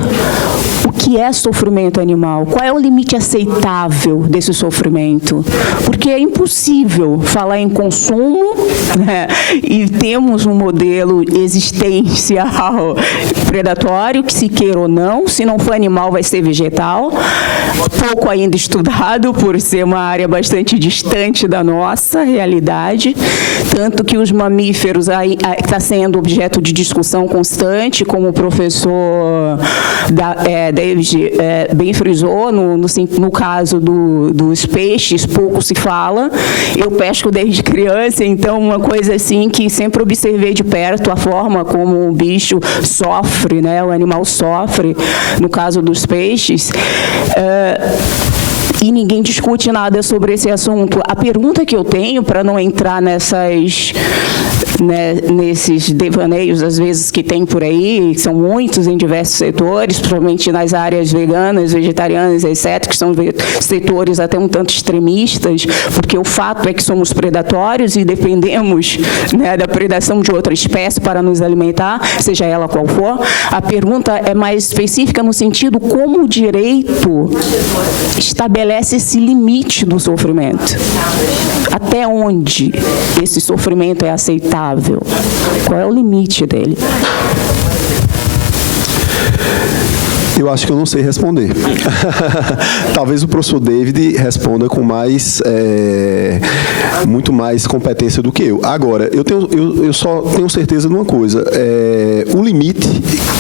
o que é sofrimento animal? Qual é o limite aceitável desse sofrimento? Porque é impossível falar em consumo, né, e temos um modelo existencial predatório, que se queira ou não, se não for animal vai ser vegetal, pouco ainda estudado por ser uma área bastante distante da nossa realidade, tanto que os mamíferos está sendo objeto de discussão constante, como o professor David bem frisou, no caso dos peixes, pouco se fala. Eu pesco desde criança, então uma coisa assim que sempre observei de perto, a forma como o bicho sofre, né, o animal sofre, no caso dos peixes, e ninguém discute nada sobre esse assunto. A pergunta que eu tenho, para não entrar nesses devaneios, às vezes, que tem por aí, que são muitos em diversos setores, principalmente nas áreas veganas, vegetarianas, etc., que são setores até um tanto extremistas, porque o fato é que somos predatórios e dependemos, né, da predação de outra espécie para nos alimentar, seja ela qual for. A pergunta é mais específica no sentido como o direito estabelece esse limite do sofrimento. Até onde esse sofrimento é aceitável? Qual é o limite dele? Eu acho que eu não sei responder. Talvez o professor David responda com muito mais competência do que eu. Agora, eu só tenho certeza de uma coisa. O limite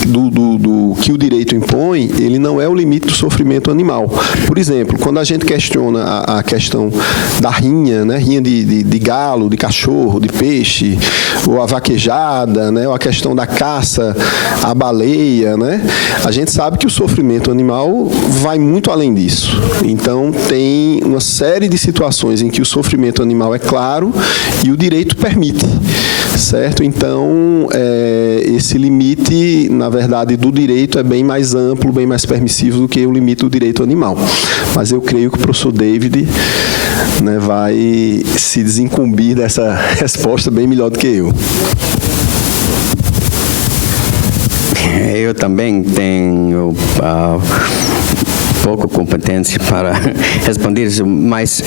do que o direito impõe, ele não é o limite do sofrimento animal. Por exemplo, quando a gente questiona a questão da rinha, né, rinha de galo, de cachorro, de peixe, ou a vaquejada, né, ou a questão da caça, a baleia, né, a gente sabe que o sofrimento animal vai muito além disso. Então, tem uma série de situações em que o sofrimento animal é claro e o direito permite, certo? Então, esse limite, na verdade, do direito é bem mais amplo, bem mais permissivo do que o limite do direito animal. Mas eu creio que o professor David, né, vai se desincumbir dessa resposta bem melhor do que eu. Eu também tenho pouca competência para responder isso, mas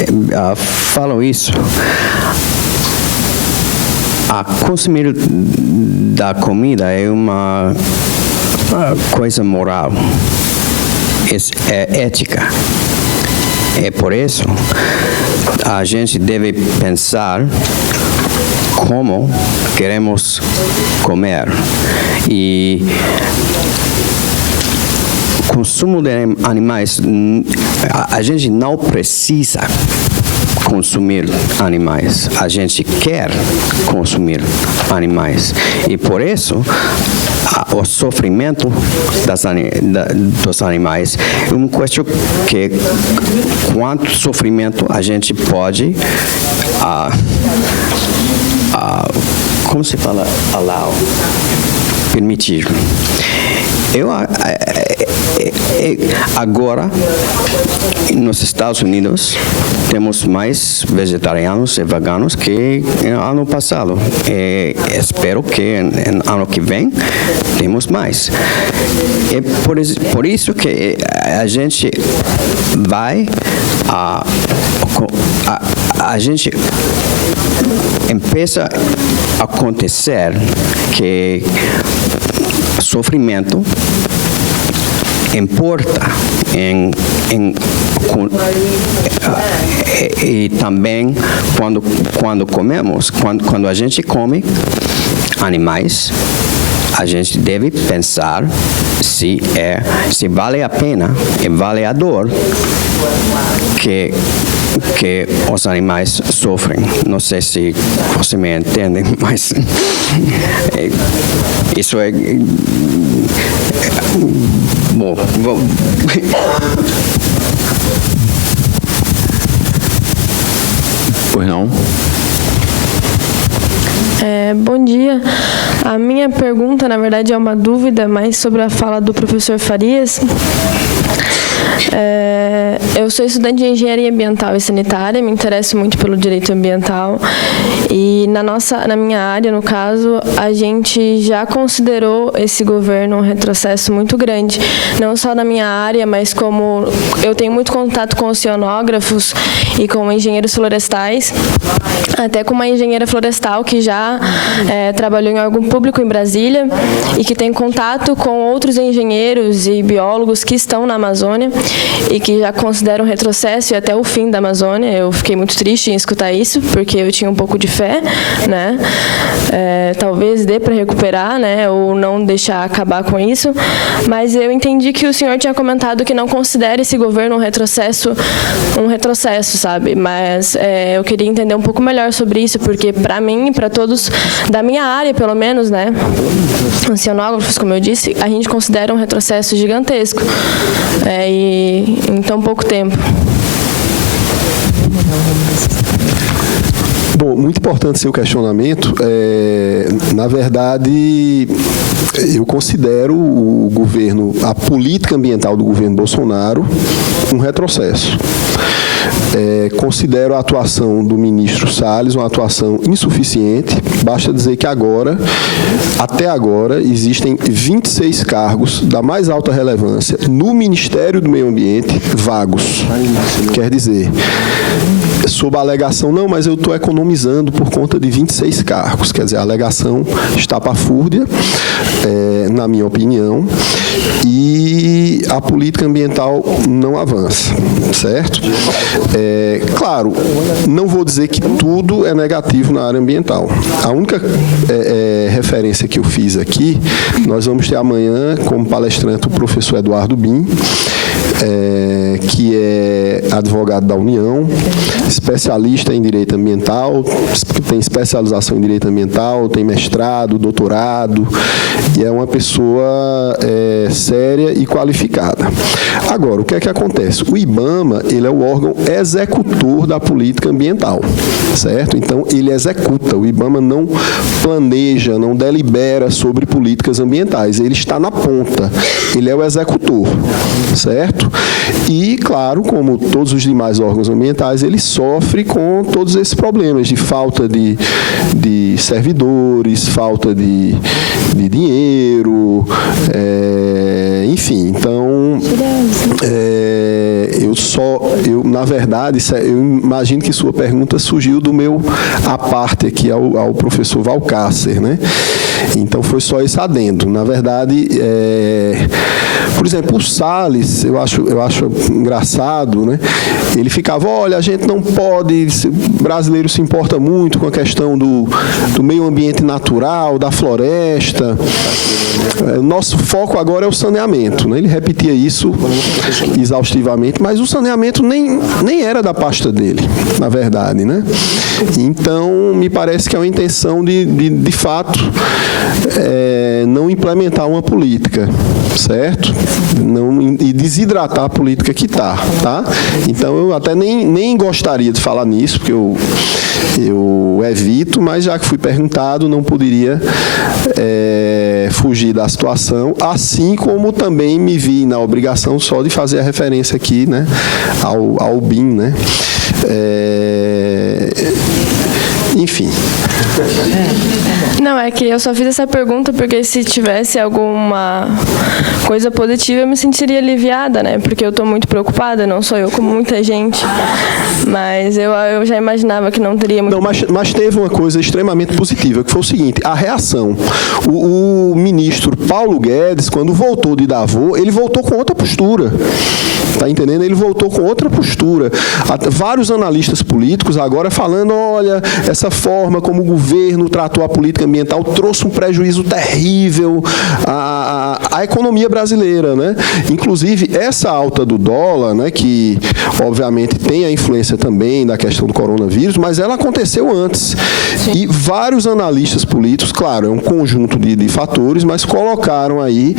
falo isso. A consumir da comida é uma coisa moral, é ética. É por isso a gente deve pensar como queremos comer. E o consumo de animais, a gente não precisa consumir animais, a gente quer consumir animais. E por isso, o sofrimento dos animais é uma questão que quanto sofrimento a gente pode como se fala? Permitir. Agora, nos Estados Unidos, temos mais vegetarianos e veganos que no ano passado. Espero que no ano que vem temos mais. É por isso que a gente vai a gente começa a acontecer que sofrimento importa e também quando comemos, quando a gente come animais, a gente deve pensar se vale a pena e vale a dor que os animais sofrem. Não sei se você me entende, mas isso é bom. Pois não? Bom dia. A minha pergunta, na verdade, é uma dúvida mais sobre a fala do professor Farias. Eu sou estudante de engenharia ambiental e sanitária, me interesso muito pelo direito ambiental e na minha área, no caso, a gente já considerou esse governo um retrocesso muito grande, não só na minha área, mas como eu tenho muito contato com oceanógrafos e com engenheiros florestais, até com uma engenheira florestal que já trabalhou em órgão público em Brasília e que tem contato com outros engenheiros e biólogos que estão na Amazônia e que já consideram retrocesso e até o fim da Amazônia. Eu fiquei muito triste em escutar isso, porque eu tinha um pouco de fé, né? Talvez dê para recuperar, né? Ou não deixar acabar com isso. Mas eu entendi que o senhor tinha comentado que não considera esse governo um retrocesso, sabe? Mas eu queria entender um pouco melhor sobre isso, porque para mim e para todos da minha área, pelo menos, né? Oceanógrafos, como eu disse, a gente considera um retrocesso gigantesco. E em tão pouco tempo. Bom, muito importante seu questionamento. Na verdade, eu considero o governo, a política ambiental do governo Bolsonaro, um retrocesso. Considero a atuação do ministro Salles uma atuação insuficiente. Basta dizer que até agora, existem 26 cargos da mais alta relevância no Ministério do Meio Ambiente vagos. Quer dizer, sob a alegação, não, mas eu estou economizando por conta de 26 cargos. Quer dizer, a alegação estapafúrdia, na minha opinião, e a política ambiental não avança, certo? Claro, não vou dizer que tudo é negativo na área ambiental. A única referência que eu fiz aqui, nós vamos ter amanhã como palestrante o professor Eduardo Bin, que é advogado da União, especialista em direito ambiental, tem especialização em direito ambiental, tem mestrado, doutorado, e é uma pessoa séria e qualificada. Agora, o que é que acontece? O IBAMA, ele é o órgão executor da política ambiental, certo? Então, ele executa. O IBAMA não planeja, não delibera sobre políticas ambientais. Ele está na ponta. Ele é o executor, certo? E, claro, como todos os demais órgãos ambientais, ele sofre com todos esses problemas de falta de servidores, falta de dinheiro, enfim. Então, na verdade, eu imagino que sua pergunta surgiu do meu à parte aqui ao professor Valcácer, né? Então, foi só esse adendo. Na verdade, por exemplo, o Salles, eu acho engraçado, né? Ele ficava, olha, a gente não pode, o brasileiro se importa muito com a questão do meio ambiente natural, da floresta. O nosso foco agora é o saneamento, né? Ele repetia isso exaustivamente, mas o saneamento nem era da pasta dele, na verdade, né? Então, me parece que é uma intenção de fato, não implementar uma política, certo? E desidratar a política que está, tá? Então, eu até nem gostaria de falar nisso, porque eu evito, mas já que fui perguntado, não poderia fugir da situação, assim como também me vi na obrigação só de fazer a referência aqui, né, ao BIM, né? Enfim. Não, é que eu só fiz essa pergunta porque se tivesse alguma coisa positiva eu me sentiria aliviada, né? Porque eu estou muito preocupada, não sou eu, como muita gente. Mas eu já imaginava que não teria muito... Não, mas teve uma coisa extremamente positiva, que foi o seguinte, a reação. O ministro Paulo Guedes, quando voltou de Davos, ele voltou com outra postura. Tá entendendo? Ele voltou com outra postura. Vários analistas políticos agora falando, olha, essa forma como o governo tratou a política ambiental trouxe um prejuízo terrível à economia brasileira, né? Inclusive, essa alta do dólar, né, que obviamente tem a influência também da questão do coronavírus, mas ela aconteceu antes. Sim. E vários analistas políticos, claro, é um conjunto de fatores, mas colocaram aí,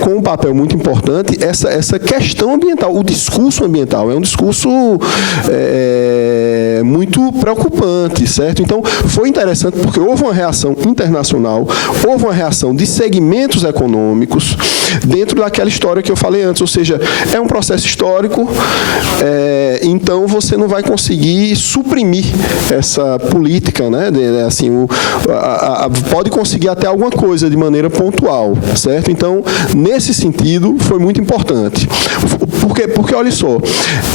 com um papel muito importante, essa questão ambiental. O discurso ambiental é um discurso muito preocupante, certo? Então, foi interessante porque houve uma reação internacional, houve uma reação de segmentos econômicos dentro daquela história que eu falei antes, ou seja, é um processo histórico, então você não vai conseguir suprimir essa política, né? Assim, pode conseguir até alguma coisa de maneira pontual, certo? Então, nesse sentido, foi muito importante. Porque olha só,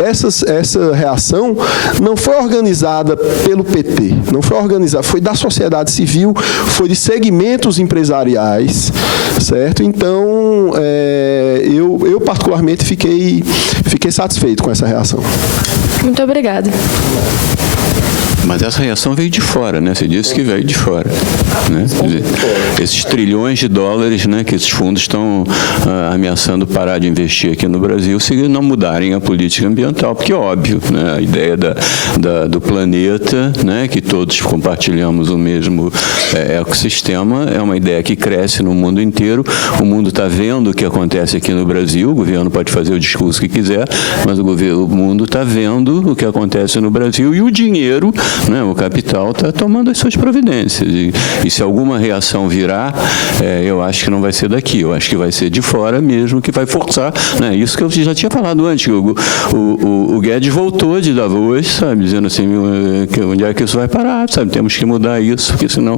essa reação não foi organizada pelo PT, não foi organizada, foi da sociedade civil, foi de segmentos empresariais, certo? Então, eu particularmente fiquei satisfeito com essa reação. Muito obrigada. Mas essa reação veio de fora, né? Você disse que veio de fora, né? Quer dizer, esses trilhões de dólares, né, que esses fundos estão ameaçando parar de investir aqui no Brasil se não mudarem a política ambiental, porque é óbvio, né? A ideia do planeta, né, que todos compartilhamos o mesmo ecossistema, é uma ideia que cresce no mundo inteiro. O mundo está vendo o que acontece aqui no Brasil, o governo pode fazer o discurso que quiser, mas o mundo está vendo o que acontece no Brasil e o dinheiro, né, o capital está tomando as suas providências. E se alguma reação virar, eu acho que não vai ser daqui, eu acho que vai ser de fora mesmo, que vai forçar, né, isso que eu já tinha falado antes, o Guedes voltou de Davos, sabe, dizendo assim, onde é que isso vai parar, sabe, temos que mudar isso, porque senão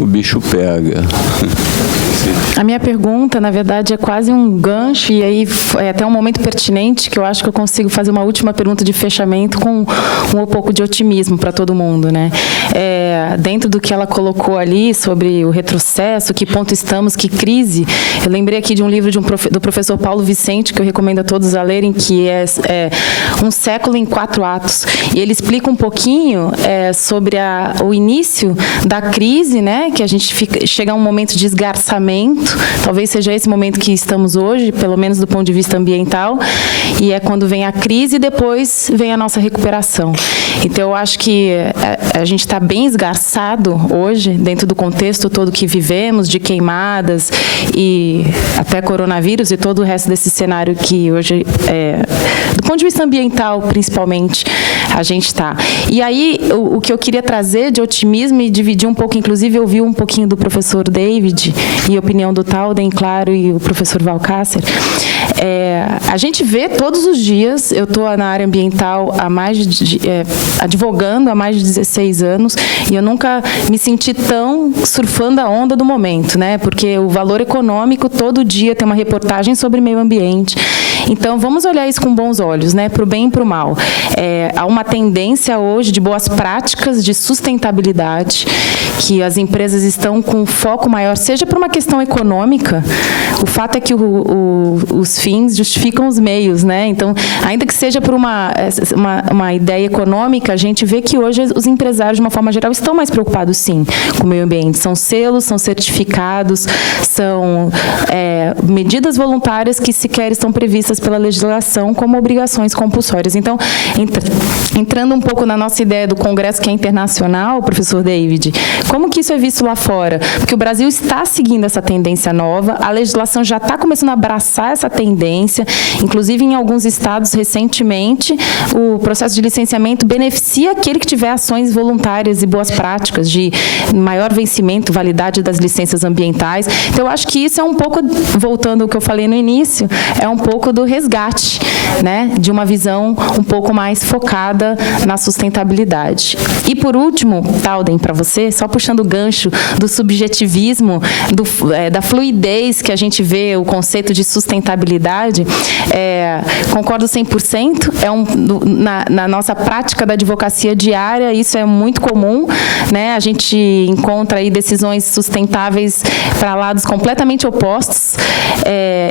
o bicho pega. A minha pergunta, na verdade, é quase um gancho, e aí é até um momento pertinente que eu acho que eu consigo fazer uma última pergunta de fechamento com um pouco de otimismo para todo mundo, né? Dentro do que ela colocou ali sobre o retrocesso, que ponto estamos, que crise, eu lembrei aqui de um livro do professor Paulo Vicente, que eu recomendo a todos a lerem, que é Um Século em 4 Atos. E ele explica um pouquinho sobre o início da crise, né? Que a gente chega a um momento de esgarçamento, talvez seja esse momento que estamos hoje, pelo menos do ponto de vista ambiental, e é quando vem a crise e depois vem a nossa recuperação. Então, eu acho que a gente está bem esgarçado hoje, dentro do contexto todo que vivemos, de queimadas e até coronavírus e todo o resto desse cenário que hoje, do ponto de vista ambiental, principalmente, a gente está. E aí, o que eu queria trazer de otimismo e dividir um pouco, inclusive, eu ouvi um pouquinho do professor David e a opinião do Talden, claro, e o professor Valcácer. A gente vê todos os dias, eu estou na área ambiental advogando há mais de 16 anos, e eu nunca me senti tão surfando a onda do momento, né? Porque o valor econômico, todo dia tem uma reportagem sobre meio ambiente. Então, vamos olhar isso com bons olhos, né, para o bem e para o mal. Há uma tendência hoje de boas práticas de sustentabilidade, que as empresas estão com foco maior, seja por uma questão econômica, o fato é que os fins justificam os meios, né? Então, ainda que seja por uma ideia econômica, a gente vê que hoje os empresários, de uma forma geral, estão mais preocupados, sim, com o meio ambiente. São selos, são certificados, são medidas voluntárias que sequer estão previstas pela legislação como obrigações compulsórias. Então, entrando um pouco na nossa ideia do Congresso, que é internacional, professor David, como que isso é visto lá fora? Porque o Brasil está seguindo essa tendência nova, a legislação já está começando a abraçar essa tendência, inclusive em alguns estados, recentemente, o processo de licenciamento beneficia aquele que tiver ações voluntárias e boas práticas de maior vencimento, validade das licenças ambientais. Então, eu acho que isso é um pouco, voltando ao que eu falei no início, é um pouco do resgate, né, de uma visão um pouco mais focada na sustentabilidade. E, por último, Talden, para você, só puxando o gancho do subjetivismo, da fluidez que a gente vê, o conceito de sustentabilidade, concordo 100%, na nossa prática da advocacia diária, isso é muito comum, né? A gente encontra aí decisões sustentáveis para lados completamente opostos,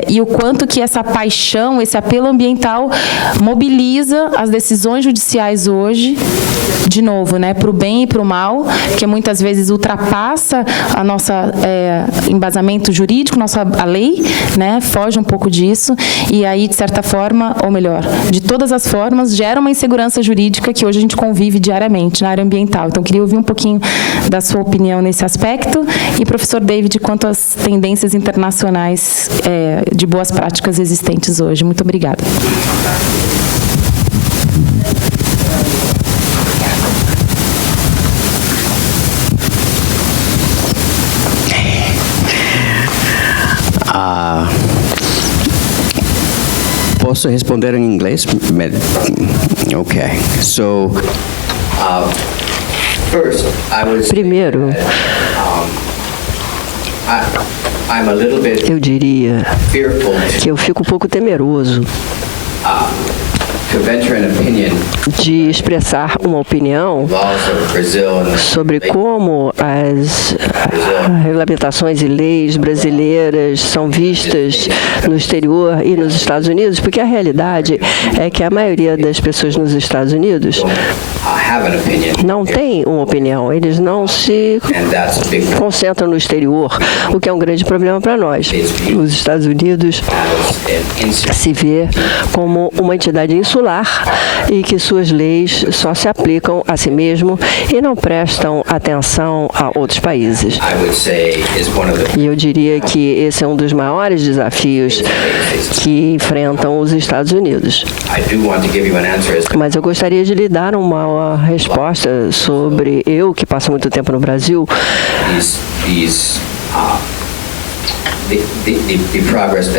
e o quanto que essa paixão, esse apelo ambiental mobiliza as decisões judiciais hoje, de novo, né, para o bem e para o mal, que muitas vezes ultrapassa a nossa embasamento jurídico, a lei, né, foge um pouco disso, e aí, de certa forma, ou melhor, de todas as formas, gera uma insegurança jurídica que hoje a gente convive diariamente na área ambiental. Então, queria ouvir um pouquinho da sua opinião nesse aspecto, e, professor David, quanto às tendências internacionais de boas práticas existentes hoje. Muito obrigada. Posso responder em inglês? Ok. So, first, I was. Primeiro, eu diria que eu fico um pouco temeroso de expressar uma opinião sobre como as regulamentações e leis brasileiras são vistas no exterior e nos Estados Unidos, porque a realidade é que a maioria das pessoas nos Estados Unidos não tem uma opinião, eles não se concentram no exterior, o que é um grande problema para nós. Os Estados Unidos se vê como uma entidade insular e que suas leis só se aplicam a si mesmo e não prestam atenção a outros países. E eu diria que esse é um dos maiores desafios que enfrentam os Estados Unidos. Mas eu gostaria de lhe dar uma resposta sobre eu, que passo muito tempo no Brasil,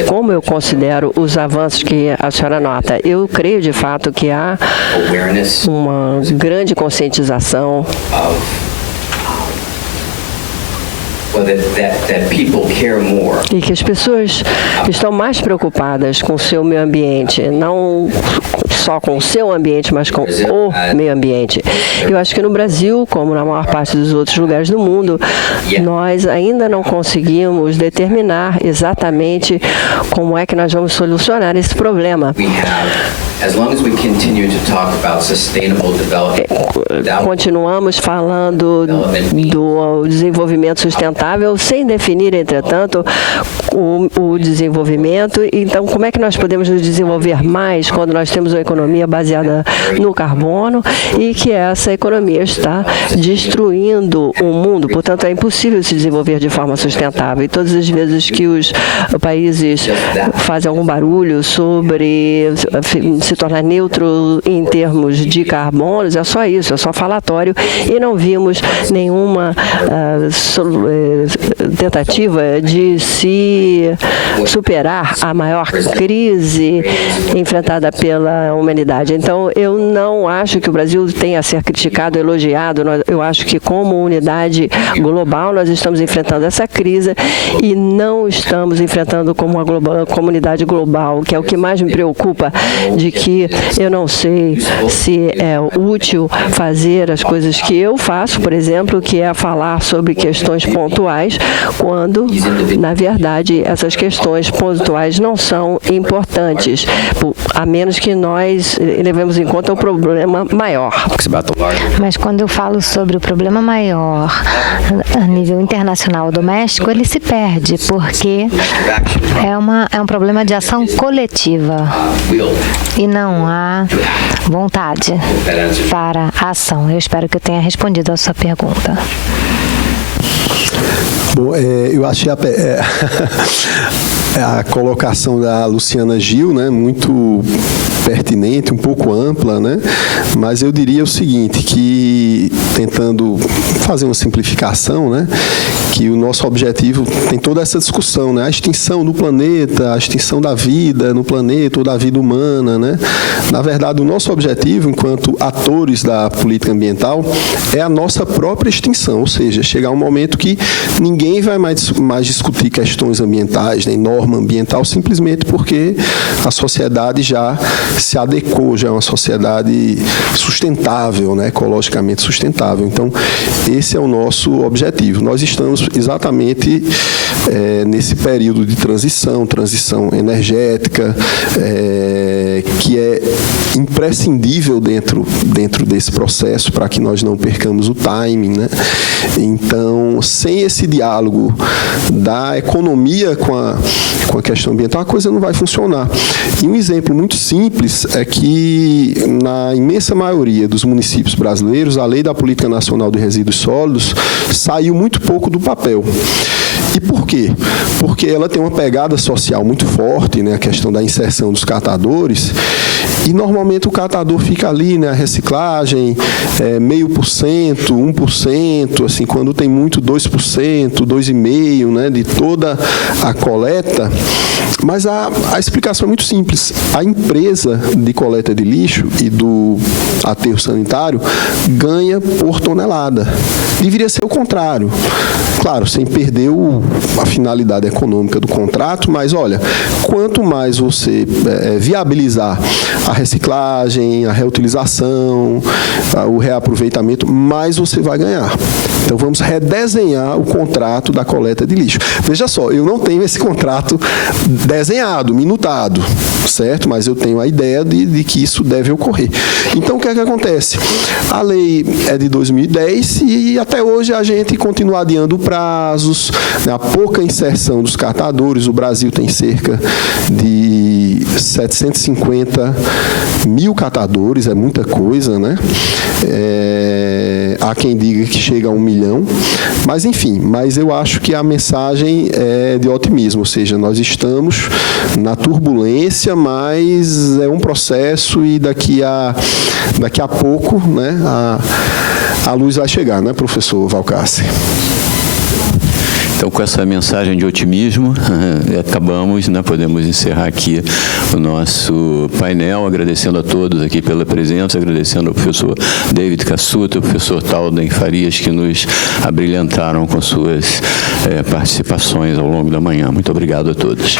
como eu considero os avanços que a senhora nota. Eu creio, de fato, que há uma grande conscientização e que as pessoas estão mais preocupadas com o seu meio ambiente, não só com o seu ambiente, mas com o meio ambiente. Eu acho que no Brasil, como na maior parte dos outros lugares do mundo, nós ainda não conseguimos determinar exatamente como é que nós vamos solucionar esse problema. Continuamos falando do desenvolvimento sustentável sem definir, entretanto, o desenvolvimento. Então, como é que nós podemos nos desenvolver mais quando nós temos uma economia baseada no carbono e que essa economia está destruindo o mundo? Portanto, é impossível se desenvolver de forma sustentável. E todas as vezes que os países fazem algum barulho sobre se tornar neutro em termos de carbonos, é só isso, é só falatório, e não vimos nenhuma tentativa de se superar a maior crise enfrentada pela humanidade. Então, eu não acho que o Brasil tenha a ser criticado, elogiado. Eu acho que, como unidade global, nós estamos enfrentando essa crise e não estamos enfrentando como uma comunidade global, que é o que mais me preocupa, de que eu não sei se é útil fazer as coisas que eu faço, por exemplo, que é falar sobre questões pontuais, quando, na verdade, essas questões pontuais não são importantes, a menos que nós levemos em conta o problema maior. Mas quando eu falo sobre o problema maior a nível internacional ou doméstico, ele se perde, porque é um problema de ação coletiva e não há vontade para a ação. Eu espero que eu tenha respondido a sua pergunta. Bom, eu achei a colocação da Luciana Gil, né, muito pertinente, um pouco ampla, né? Mas eu diria o seguinte, que tentando fazer uma simplificação, né, que o nosso objetivo tem toda essa discussão, né, a extinção do planeta, a extinção da vida no planeta ou da vida humana, né? Na verdade, o nosso objetivo, enquanto atores da política ambiental, é a nossa própria extinção, ou seja, chegar um momento que ninguém vai mais discutir questões ambientais, nem norma ambiental, simplesmente porque a sociedade já se adequou, já é uma sociedade sustentável, né, ecologicamente sustentável. Então, esse é o nosso objetivo. Nós estamos exatamente nesse período de transição energética, que é imprescindível dentro desse processo para que nós não percamos o timing, né? Então, sem esse diálogo da economia com a questão ambiental, a coisa não vai funcionar. E um exemplo muito simples é que, na imensa maioria dos municípios brasileiros, a Lei da Política Nacional de Resíduos Sólidos saiu muito pouco do papel. E por quê? Porque ela tem uma pegada social muito forte, né, a questão da inserção dos catadores, e normalmente o catador fica ali, né, a reciclagem, 0,5%, 1%, assim, quando tem muito 2%, 2,5%, né, de toda a coleta. Mas a explicação é muito simples. A empresa de coleta de lixo e do aterro sanitário ganha por tonelada. Deveria ser o contrário. Claro, sem perder a finalidade econômica do contrato, mas olha, quanto mais você viabilizar a reciclagem, a reutilização, o reaproveitamento, mais você vai ganhar. Então vamos redesenhar o contrato da coleta de lixo. Veja só, eu não tenho esse contrato desenhado, minutado, certo? Mas eu tenho a ideia de que isso deve ocorrer. Então o que é que acontece? A lei é de 2010 e até hoje a gente continua adiando prazos, né, a pouca inserção dos catadores. O Brasil tem cerca de 750 mil catadores, é muita coisa, né? Há quem diga que chega a 1 milhão, mas enfim, eu acho que a mensagem é de otimismo, ou seja, nós estamos na turbulência, mas é um processo e daqui a pouco, né, a luz vai chegar, né, professor Valcárcer? Então, com essa mensagem de otimismo, acabamos, né, podemos encerrar aqui o nosso painel, agradecendo a todos aqui pela presença, agradecendo ao professor David Cassuto, ao professor Talden Farias, que nos abrilhantaram com suas participações ao longo da manhã. Muito obrigado a todos.